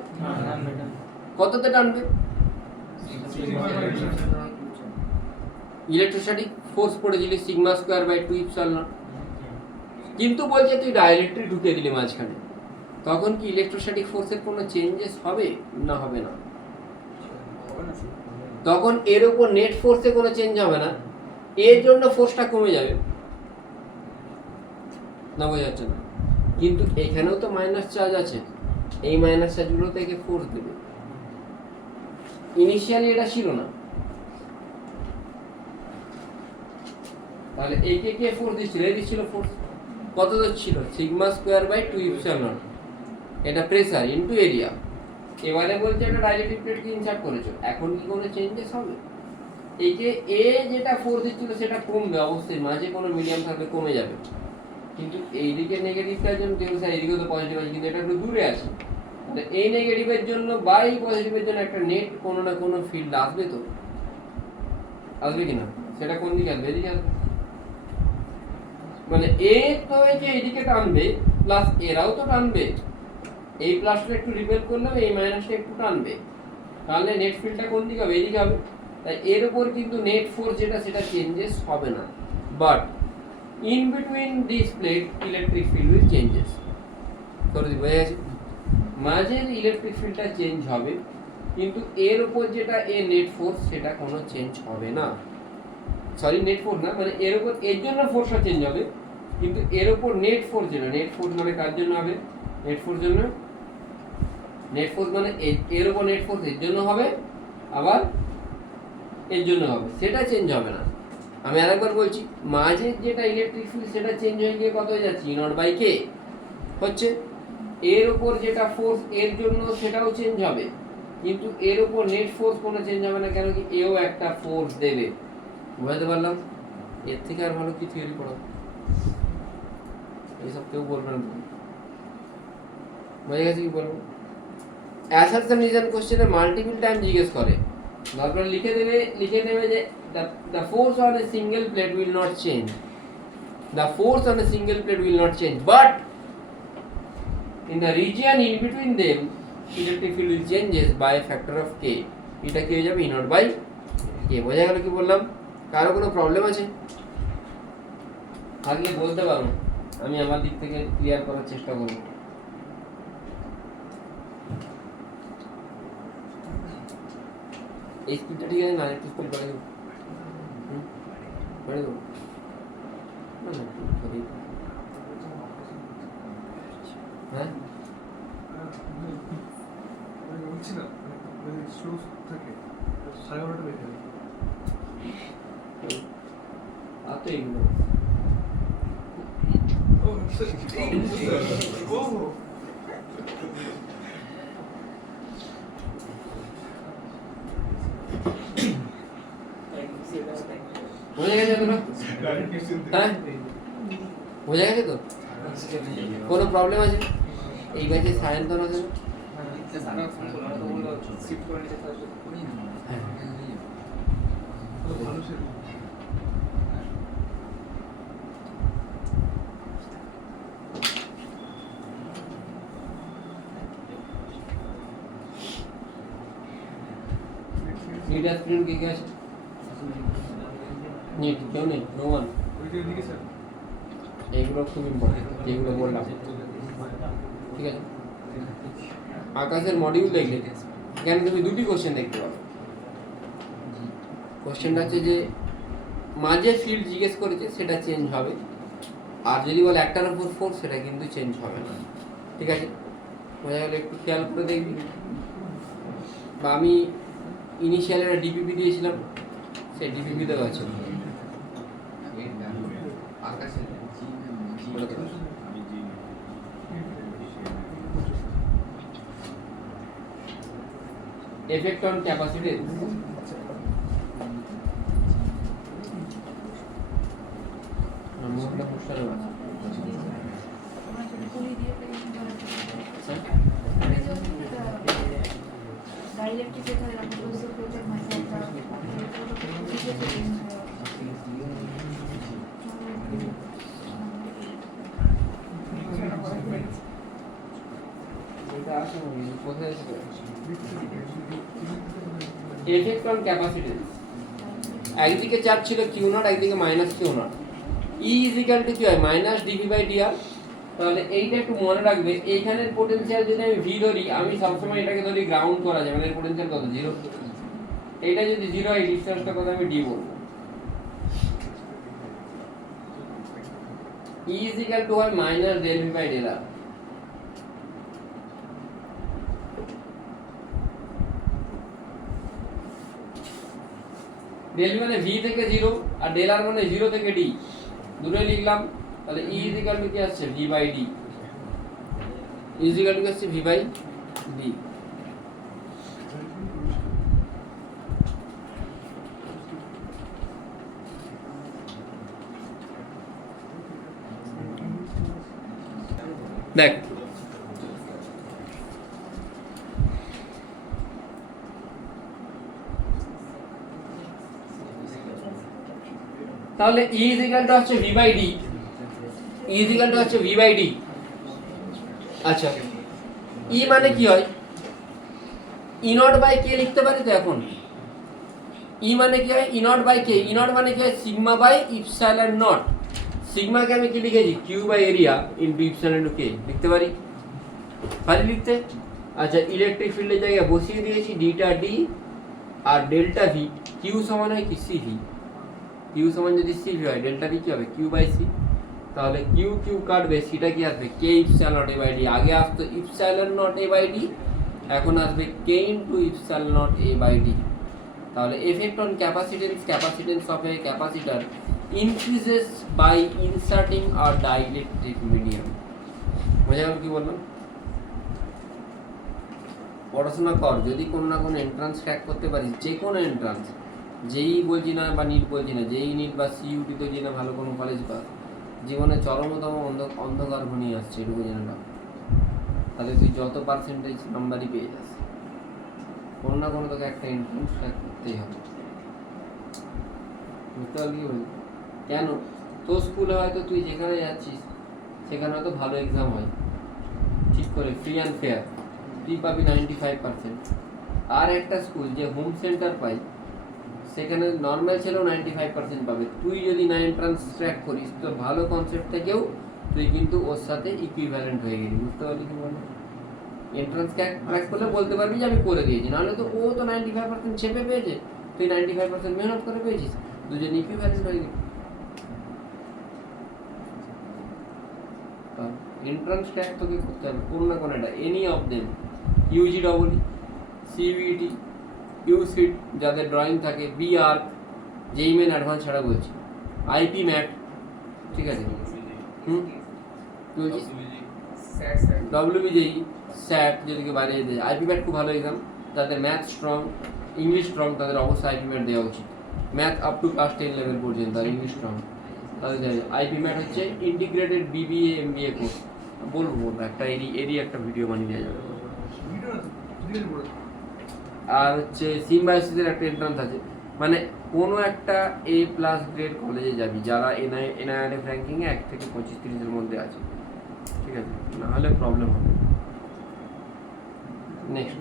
কততে টানবে? ইলেকট্রোস্ট্যাটিক ফোর্স পড়েছিলি sigma square by 2 epsilon naught. কিন্তু বলছে তুই ডাইলেকট্রিক ঢুকিয়ে দিলি মাঝখানে, তখন কি ইলেকট্রোস্ট্যাটিক ফোর্সের কোনো চেঞ্জেস হবে না হবে না? হবে না স্যার। তখন এর উপর নেট ফোর্সে কোনো চেঞ্জ হবে না, এর জন্য ফোর্সটা কমে যাবে, না বোঝা যাচ্ছে না? কিন্তু এখানেও তো মাইনাস চার্জ আছে, এই মাইনাস চার্জগুলো থেকে ফোর্স দেবে। ইনিশিয়ালি এটা ছিল না, তাহলে এই কে ফোর্স দিচ্ছিল, এই দিচ্ছিল ফোর্স কত ছিল, sigma square by 2 epsilon naught. এটা প্রেসার ইনটু এরিয়া। এবারে বলছে এটা ডাইলেক্ট্রিক প্লেটকে ইনসার্ট করেছো, এখন কি কোনো চেঞ্জেস হবে? এই যে এ যেটা ফোর্স দিচ্ছিল সেটা কমবে অবশ্যই, মাঝে কোনো মিডিয়াম থাকবে কমে যাবে, কিন্তু এইদিকে নেগেটিভটার জন্য যেহেতু স্যার এইদিকেও তো পজিটিভ আছে কিন্তু এটা একটু দূরে আছে, তাহলে এই নেগেটিভের জন্য বা এই পজিটিভের জন্য একটা নেট কোনো না কোনো ফিল্ড আসবে, তো আসবে কিনা? সেটা কোন দিকে আসবে? এদিকে আসবে, মানে এ তো এই যে এইদিকে টানবে প্লাস এরাও তো টানবে, এই প্লাসটা একটু রিপেল করলে এই মাইনাসটা একটু টানবে, তাহলে নেট ফিল্ডটা কোন দিকে হবে? এইদিকে হবে। তাই এর উপর কিন্তু নেট ফোর্স যেটা সেটা চেঞ্জেস হবে না, but in between this plate electric field will changes. করে দি বোঝা গেছে? মাঝের ইলেকট্রিক ফিল্ডটা চেঞ্জ হবে, কিন্তু এর উপর যেটা এ নেট ফোর্স সেটা কোনো চেঞ্জ হবে না। সরি, নেট ফোর্স না, মানে এর উপর এর জন্য ফোর্সটা চেঞ্জ হবে, কিন্তু এর উপর নেট ফোর্স যেটা, নেট ফোর্স মানে কার জন্য হবে? নেট ফোর্স জন্য, নেট ফোর্স মানে এর উপর নেট ফোর্স এর জন্য হবে, আবার এর জন্য হবে, সেটা চেঞ্জ হবে না। আমি আরেকবার বলছি, মাঝের যেটা ইলেকট্রিক ফিল্ড সেটা চেঞ্জ হয়ে গিয়ে কত হয়ে যাচ্ছে? E0 বাই কে হচ্ছে। এর উপর যেটা ফোর্স এর জন্য সেটাও চেঞ্জ হবে, কিন্তু এর উপর নেট ফোর্স কোনো চেঞ্জ হবে না, কেন কি এও একটা ফোর্স দেবে। বুঝতে পারলাম? এর থেকে আর ভালো কি থিওরি পড়াবো? এইসব কেউ বলবে না। বুঝে গেছে কি বলবো? অ্যাসারশন রিজন কোশ্চেনে মাল্টিপল টাইম জিজ্ঞেস করে, তারপরে লিখে নেবে যে the force on a single plate will not change, the force on a single plate will not change, but in the region in between them electric field will changes by a factor of k. এটা কি হয়ে যাবে? E0 by k। বোঝা গেল কি বললাম? কারো কোনো প্রবলেম আছে? আগে বলতে পারো, আমি আমার দিক থেকে ক্লিয়ার করার চেষ্টা করব। এই স্পিডটা ঠিক আছে না? একটু স্পিড বাড়িয়ে দেবো, বাড়িয়ে দেবো না না হ্যাঁ বলছি না, স্লো থাকে 11:30 বেজে যাবে। আর তো এইগুলো বোঝা গেছে তোরা? হ্যাঁ বোঝা গেছে তো? কোনো প্রবলেম আছে? এই ব্যাচে সায়ন্তন আছে না? শিফট করে নিতে থাকবে। ভালো ছিল। নিট অ্যাসপিরেন্ট কে আছে? নিট কেউ নেই? No one? ওইদিকে স্যার এইগুলো খুব ইম্পর্টেন্ট যেগুলো বললাম, ঠিক আছে? আকাশের মডিউল দেখলে এখানে তুমি দুটি কোশ্চেন দেখতে পাবে। কোশ্চেনটা হচ্ছে যে মাঝে ফিল্ড জিজ্ঞেস করেছে সেটা চেঞ্জ হবে, আর যদি বলে একটার উপর ফোর্স সেটা কিন্তু চেঞ্জ হবে না, ঠিক আছে? বোঝা গেলে? একটু খেয়াল করে দেখবি। বা আমি ইনিশিয়াল একটা ডিপিপি দিয়েছিলাম, সেই ডিপিপিতেও আছে। Effect on capacitance. Effect on capacitance. একদিকে চার্জ ছিল Q0, একদিকে minus Q0। E is equal two কি হয়? মাইনাস dV বাই dr তাহলে এইটা একটু মনে রাখবে, এইখানের পোটেনশিয়াল যদি আমি ভি ধরি, আমি সবসময় এটাকে ধরি গ্রাউন্ড করা যায়, মানে এর পোটেনশিয়াল কত, 0। এইটা যদি 0 হয়, ডিসটেন্সটা কত আমি ডি বলবো। E is equal to হয় minus del V by del R। del V মানে V থেকে 0 আর del R মানে 0 থেকে D, দুটোই লিখলাম। তাহলে E is equal to কি আসছে, V by D। E is equal to কি আসছে, V by D। দেখ তাহলে E is equal to হচ্ছে V by D, E is equal to হচ্ছে V by D। আচ্ছা, E মানে কি হয়, E naught by K লিখতে পারি তো এখন। E মানে কি হয়, E naught by K, E naught মানে কি হয়, সিগমা বাই ইপসাইলন নট। সিগমাকে আমি কি লিখেছি, Q by area into epsilon to K লিখতে পারি, পারি লিখতে। আচ্ছা, ইলেকট্রিক ফিল্ডের জায়গায় বসিয়ে দিয়েছি ডিটা ডি আর ডেল্টা ভি। কিউ সমান হয় কি, সি ভি। কিউ সমান যদি সি ভি হয়, ডেল্টা ভি কি হবে, কিউ বাই সি। তাহলে কিউ কিউ কাটবে, সিটা কি আসবে, K epsilon naught A by D. আগে আসতো epsilon naught A by D, এখন আসবে K into epsilon naught A by D. তাহলে effect on capacitance of a capacitor increases by inserting a dielectric medium। বোঝা গেল কি বললাম? পড়াশোনা কর, যদি কোনো না কোনো এন্ট্রান্স ক্র্যাক করতে পারিস, যে কোনো এন্ট্রান্স, যেই বলছি না বা নিট বলছি না, যেই নিট বা সিইউটি তো যে না ভালো কোনো কলেজ পা, জীবনে চরমতম অন্ধকার ঘনিয়ে আসছে, এটুকু জেনে না। তাহলে তুই যত পার্সেন্টেজ নাম্বারই পেয়ে যাস, কোনো না কোনো তোকে একটা এন্ট্রান্স ক্র্যাক করতেই হবে। বুঝতে পারলি কি বলি? কেন, তোর স্কুলে হয়তো তুই যেখানে যাচ্ছিস সেখানে হয়তো ভালো এক্সাম হয়, ঠিক করে ফ্রি অ্যান্ড ফেয়ার, তুই পাবি 95%। আর একটা স্কুল যে হোম সেন্টার পাই, সেখানে নর্মাল ছেলেও 95% পাবে। তুই যদি না এন্ট্রান্স ক্র্যাক করিস, তোর ভালো কনসেপ্ট থেকেও তুই কিন্তু ওর সাথে ইকুইভ্যালেন্ট হয়ে গেলি। বুঝতে পারলি কি বলে? এন্ট্রান্স ক্র্যাক করলে বলতে পারবি যে আমি করে দিয়েছি, নাহলে তো ও তো 95% ছেপে পেয়েছে, তুই 95% মেহনত করে পেয়েছিস, দুজন ইকুইভ্যালেন্ট হয়ে গেলি। এন্ট্রান্স ক্র্যাক তোকে করতে হবে কোনো না কোনো একটা, any of them, UG double, CBET, ইউসিট যাদের ড্রয়িং থাকে, বিআর, যেই মেন অ্যাডভান্স ছাড়া বলছি, আইপি ম্যাট, ঠিক আছে, ডব্লিউবিজেই, স্যাট যেদিকে বাইরে যেতে, আইপি ম্যাট খুব ভালো এক্সাম। যাদের ম্যাথ স্ট্রং, ইংলিশ স্ট্রং, তাদের অবশ্যই আইপি ম্যাট দেওয়া উচিত। Math up to class 10 level পর্যন্ত, আর ইংলিশ স্ট্রং তাদের আইপি ম্যাট হচ্ছে ইন্টিগ্রেটেড বিবিএ এমবিএ কোর্স। বলবো একটা এরই একটা ভিডিও বানিয়ে দেওয়া যাবে। আর হচ্ছে সিম্বায়োসিসের একটা এন্ট্রান্স আছে, মানে কোনো একটা A+ গ্রেড কলেজে যাবি যারা এনআইআরএফ র্যাঙ্কিংয়ে 1 থেকে 25-30-এর মধ্যে আছে, ঠিক আছে, নাহলে প্রবলেম হবে। নেক্সট,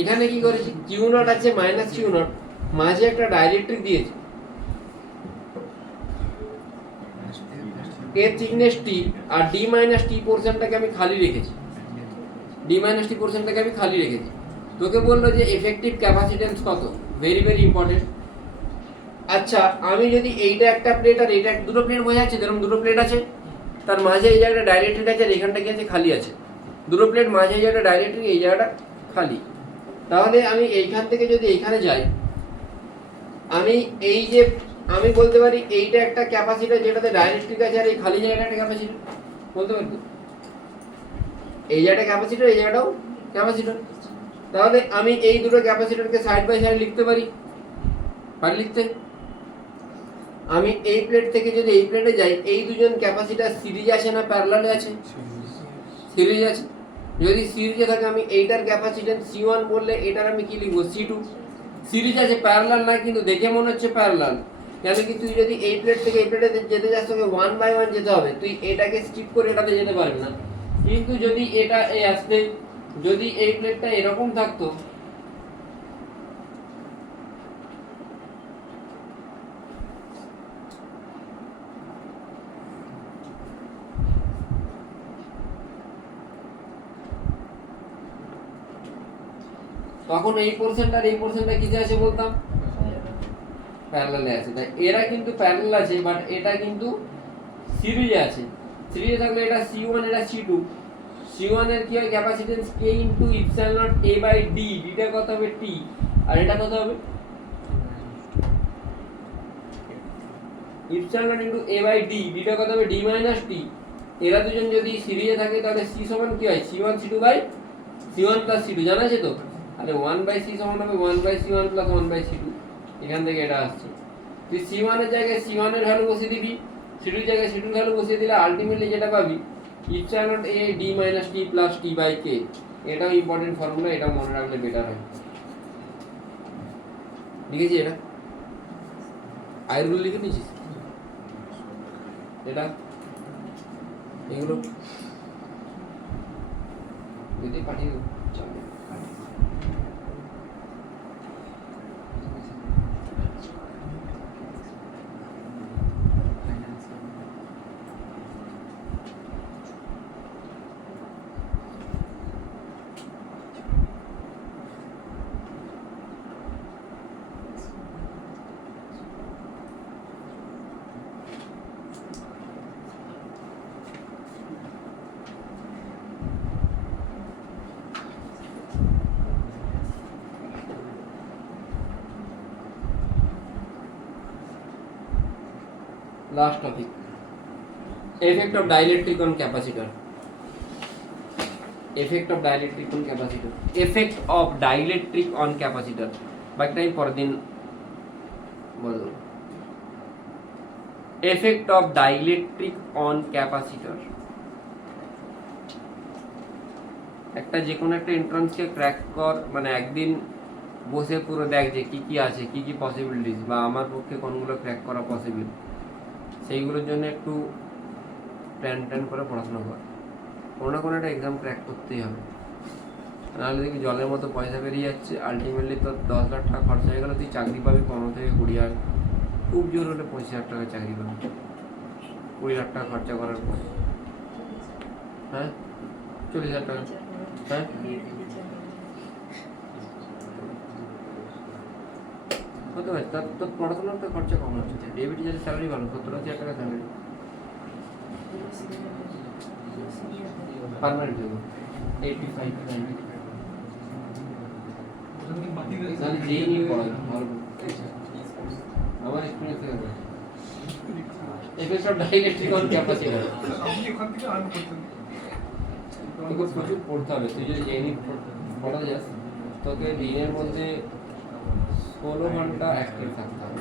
এখানে কি করেছি, কিউ নট আছে মাইনাস কিউ নট, মাঝে একটা ডাইলেকট্রিক দিয়েছি, এর থিকনেস টি, আর ডি মাইনাস টি পোর্শনটাকে আমি খালি রেখেছি, ডি মাইনাস টি পোর্শনটাকে আমি খালি রেখেছি। তোকে বললো যে এফেক্টিভ ক্যাপাসিটেন্স কত, ভেরি ভেরি ইম্পর্টেন্ট। আচ্ছা, আমি যদি এইটা একটা প্লেট আর এইটা দুটো প্লেট বোঝা যাচ্ছে, যেরকম দুটো প্লেট আছে, তার মাঝে এই জায়গাটা ডাইলেকট্রিক আছে আর এখানটা কি আছে, খালি আছে। দুটো প্লেট মাঝে এই জায়গাটা ডাইলেকট্রিক, এই জায়গাটা খালি। তাহলে আমি এইখান থেকে যদি এইখানে যাই, আমি এই যে আমি বলতে পারি এইটা একটা ক্যাপাসিটর যেটাতে ডাইলেকট্রিক আছে, আর এই খালি জায়গাটা একটা ক্যাপাসিটর বলতে পারি। এই জায়গাটা ক্যাপাসিটর, এই জায়গাটাও ক্যাপাসিটর। তাহলে আমি এই দুটো ক্যাপাসিটরকে সাইড বাই সাইড লিখতে পারি, পারি লিখতে। আমি এই প্লেট থেকে যদি এই প্লেটে যাই, এই দুজন ক্যাপাসিটর সিরিজ আছে না প্যারালালে আছে, সিরিজ আছে। যদি সিরিজে থাকে, আমি এইটার ক্যাপাসিট্যান্স C1 বললে এটার আমি কি লিখবো, C2। সিরিজ আছে, প্যারালাল না, কিন্তু দেখে মনে হচ্ছে প্যারালাল। কেন কি, তুই যদি এই প্লেট থেকে এই প্লেটে যেতে যাস, তোকে 1 বাই 1 যেতে হবে, তুই এটাকে স্কিপ করে এটাতে যেতে পারবি না। কিন্তু যদি এটা এই আসতে, যদি এই প্লেটটা এরকম থাকতো, তখন এই পোরশনটা আর এই পোরশনটা কিসে আছে বলতাম, প্যারালালে আছে। তাই এরা কিন্তু প্যারালাল আছে, বাট এটা কিন্তু সিরিজে আছে। সিরিজে থাকলে এটা C1 এটা C2, C1 এর কি হয় capacitance K into epsilon naught A by D, ডিটা কত হবে T, আর এটা কত হবে epsilon naught into A by D, ডিটা কত হবে D মাইনাস T। এরা দুজন যদি সিরিজে থাকে তাহলে C সমান কি হয় C1 C2 by C1 plus C2, জানা আছে তো? তাহলে 1 বাই C সমান হবে 1 by C1 plus 1 by C2, এখান থেকে এটা আসছে। তুই C1 এর জায়গায় C1 এর ভ্যালু বসিয়ে দিবি, C2 এর জায়গায় C2 এর ভ্যালু বসিয়ে দিলে আলটিমেটলি যেটা পাবি epsilon naught A D minus T plus T by K। এটাও ইম্পর্টেন্ট ফর্মুলা, এটা মনে রাখলে বেটার হয়। লিখেছি এটা, আইরগুলো লিখে নিয়েছিস এটা, এগুলো যদি পাঠিয়ে দেবো চলবে। Last topic, effect of dielectric on capacitor. Effect of dielectric on capacitor. Effect of dielectric on capacitor. Back time for din bolo. Effect of dielectric on capacitor. একটা যে কোনো একটা এন্ট্রান্সকে ক্র্যাক কর, মানে একদিন বসে পুরো দেখ যে কি কি আছে, কি কি পসিবিলিটিস, বা আমার পক্ষে কোনগুলো ক্র্যাক করা পসিবল, সেইগুলোর জন্য একটু প্ল্যান করে পড়াশোনা কর। কোনো না কোনো একটা এক্সাম ক্র্যাক করতেই হবে, নাহলে দেখবি জলের মতো পয়সা বেরিয়ে যাচ্ছে, আলটিমেটলি তোর 10 লাখ টাকা খরচা হয়ে গেল, তুই চাকরি পাবি 15 থেকে 20 হাজার, খুব জোর হলে 25,000 টাকা চাকরি পাবি 20 লাখ টাকা খরচা করার পর। হ্যাঁ 40,000 টাকা। হ্যাঁ হতে পারে, তার তোর পড়াশোনার তো খরচা কম হচ্ছে, ডেবিট চার্জের স্যালারি ভালো, 70,000 টাকা স্যালারি পার্মানেন্ট দেবো 85 90, তাহলে যেই নিয়ে পড়াবে ভালো। আমার এক্সপিরিয়েন্স থেকে বলছি, effect of dielectric on capacitor. আপনি ওখান থেকে আরম্ভ করতেন। তোকে প্রচুর পড়তে হবে, তুই যদি জেনি পড়া যাস তোকে দিনের মধ্যে 16 ঘন্টা অ্যাক্টিভ থাকতে হবে,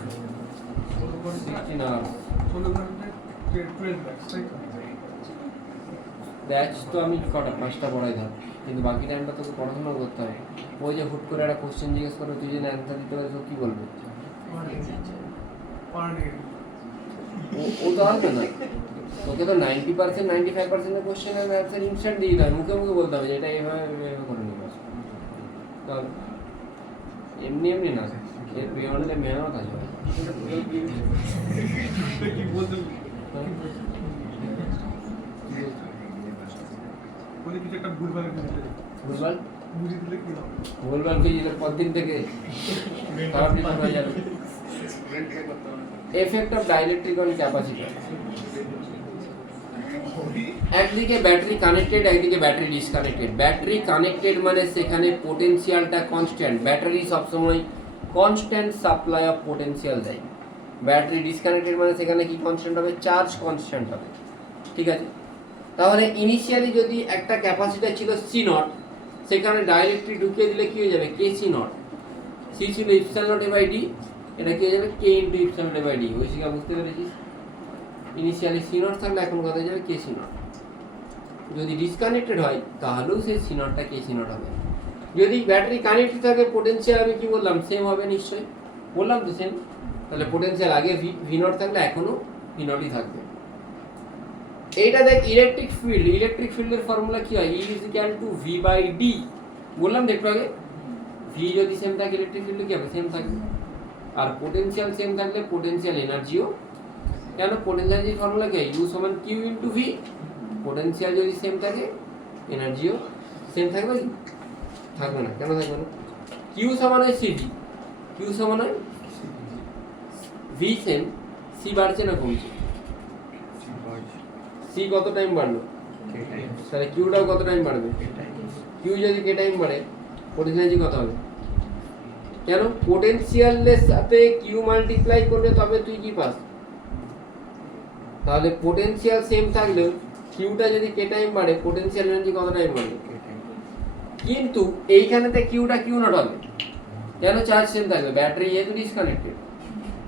16 আওয়ার্স। 16 ঘন্টায় 12 ব্যাচ, তাই তো? ব্যাচ তো আমি কটা 5টা পড়াই ধর, কিন্তু বাকি টাইমটা তোকে পড়াশোনা করতে হবে। ওই যে হুট করে একটা কোশ্চেন জিজ্ঞেস করবে, তুই যদি অ্যান্সার দিতে পারিস তো কী বলবে? ও তো আসবে না, তোকে তো 90% 95% কোশ্চেনের অ্যান্সার ইনস্ট্যান্ট দিয়ে দিতে হবে, মুখে মুখে বলতে হবে যে এটা এইভাবে এইভাবে করে নিবি। তো এমনি এমনি না, এর বিয়ন্ডে মেহনত আছে। কি বলতে বলে কিছু একটা ভুলভাল ভুলভাল বুঝিয়ে দিলে কি হবে? ভুলভাল বুঝিয়ে পর দিন থেকে খারাপ কিছু হয়ে যাবে। Effect of dielectric on capacitor. একদিকে ব্যাটারি কানেক্টেড, একদিকে ব্যাটারি ডিসকানেক্টেড। ব্যাটারি কানেক্টেড মানে সেখানে পোটেনশিয়ালটা কনস্ট্যান্ট, ব্যাটারি সবসময় কনস্ট্যান্ট সাপ্লাই অফ পোটেনশিয়াল দেয়। ব্যাটারি ডিসকানেক্টেড মানে সেখানে কি কনস্ট্যান্ট হবে? চার্জ কনস্ট্যান্ট হবে। ঠিক আছে, তাহলে ইনিশিয়ালি যদি একটা ক্যাপাসিটর ছিল C0, সেখানে ডাইরেক্টলি ঢুকিয়ে দিলে কি হয়ে যাবে? KC0। সি ছিল epsilon naught A by D, এটা কি হয়ে যাবে? K into epsilon naught A by D। ওই শিখা বুঝতে পেরেছিস? ইনিশিয়ালি C0 থাকলে এখন কত হয়ে যাবে? KC0। যদি ডিসকানেক্টেড হয় তাহলেও সেই C0টা KC0 হবে। যদি ব্যাটারি কানেক্টেড থাকে, পোটেনশিয়াল আমি কি বললাম? সেম হবে নিশ্চয়ই, বললাম তো সেম। তাহলে পোটেনশিয়াল আগে V0 থাকলে এখনো V0ই থাকবে। এইটা দেখ ইলেকট্রিক ফিল্ড, ইলেকট্রিক ফিল্ডের ফর্মুলা কি হয়? E is equal to V by D। বললাম দেখো আগে, V যদি সেম থাকে ইলেকট্রিক ফিল্ড কি হবে? সেম থাকবে। আর পোটেনশিয়াল সেম থাকলে পোটেনশিয়াল এনার্জিও, কেন? পোটেনশিয়াল যে ফর্মুলা কি হয়? U সমান Q ইনটু V। পোটেনশিয়াল যদি সেম থাকে এনার্জিও সেম থাকবে কি? থাকবে না। কেন থাকবে না? কিউ সমান হয় সিভি, কিউ সমান হয় ভি সেম, সি বাড়ছে না কমছে? সি কত টাইম বাড়লো, তাহলে কিউটাও কত টাইম বাড়বে? কিউ যদি কে টাইম বাড়ে পোটেনশিয়াল কত হবে? কেন পোটেনশিয়ালের সাথে কিউ মাল্টিপ্লাই করলে তবে তুই কি পাস? তাহলে পোটেনশিয়াল সেম থাকলেও কিউটা যদি কে টাইম বাড়ে পোটেনশিয়াল এনার্জি কত টাইম বাড়বে? কিন্তু এইখানেতে কিউটা কিউ নট হবে, কেন? চার্জ সেম থাকবে, ব্যাটারি যেহেতু ডিসকানেক্টেড।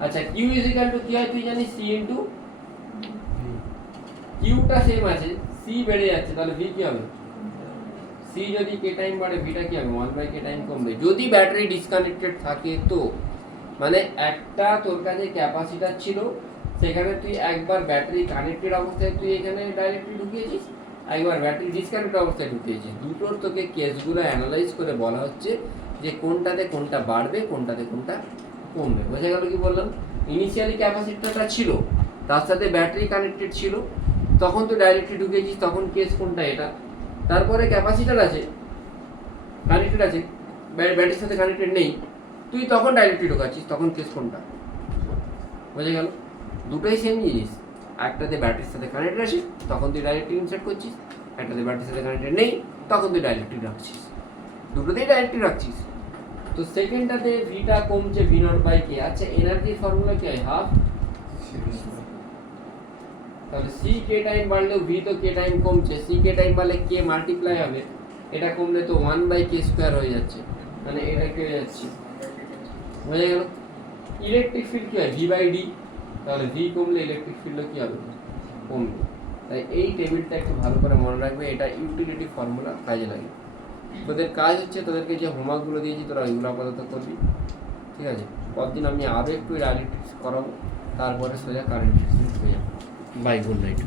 আচ্ছা কিউ ইজ ইকুয়াল টু কি হয় তুই জানিস? সি ইনটু কিউটা সেম আছে, সি বেড়ে যাচ্ছে, তাহলে ভি কি হবে? সি যদি কে টাইম বাড়ে ভিটা কি হবে? 1/k টাইম কমবে যদি ব্যাটারি ডিসকানেক্টেড থাকে। তো মানে একটা তোর কাছে ক্যাপাসিটর ছিল, সেখানে তুই একবার ব্যাটারি কানেক্টেড অবস্থায় তুই এখানে ডাইরেক্টলি ঢুকিয়েছিস, একবার ব্যাটারি ডিসকানেক্টেড অবস্থায় ঢুকিয়েছিস। দুটোর তোকে কেসগুলো অ্যানালাইজ করে বলা হচ্ছে যে কোনটাতে কোনটা বাড়বে, কোনটাতে কোনটা কমবে। বোঝা গেল কি বললাম? ইনিশিয়ালি ক্যাপাসিটরটা ছিল, তার সাথে ব্যাটারি কানেক্টেড ছিল, তখন তুই ডাইরেক্টলি ঢুকিয়েছিস, তখন কেস কোনটা? এটা। তারপরে ক্যাপাসিটর আছে, কানেক্টেড আছে, ব্যাটারির সাথে কানেক্টেড নেই, তুই তখন ডাইরেক্টলি ঢোকাচ্ছিস, তখন কেস কোনটা? বোঝা গেল? দুটোই সেম জিনিস। একটাতে ব্যাটারির সাথে কানেক্টেড আছে, তখন তুই ডাইরেক্টলি ইনসার্ট করছিস, একটাতে ব্যাটারির সাথে কানেক্টেড নেই, তখন তুই ডাইরেক্টলি রাখছিস। দুটোতেই ডাইরেক্টলি রাখছিস। তো সেকেন্ডটাতে ভিটা কমছে ভি নট বাই কে। আচ্ছা এনার্জির ফর্মুলা কি হয়? হাফ। তাহলে সি কে টাইম বাড়লেও ভি তো কে টাইম কমছে, সি কে টাইম বাড়লে কে মাল্টিপ্লাই হবে, এটা কমলে তো 1/k স্কোয়ার হয়ে যাচ্ছে, মানে এটা কি হয়ে যাচ্ছে? বোঝা গেল? ইলেকট্রিক ফিল্ড কি হয়? V by D. তাহলে ভি কমলে ইলেকট্রিক ফিল্ডও কি হবে? কমবে। তাই এই টেবিলটা একটু ভালো করে মনে রাখবে, এটা ইউটিলিটি ফর্মুলা কাজে লাগে। তোদের কাজ হচ্ছে তোদেরকে যে হোমওয়ার্কগুলো দিয়েছি তোরা ওইগুলো আপাতত করবি, ঠিক আছে? পরদিন আমি আরও একটু রিয়ালিটিক্স করাবো, তারপরে সোজা কারেন্ট হয়ে যাবে। Bye, good night.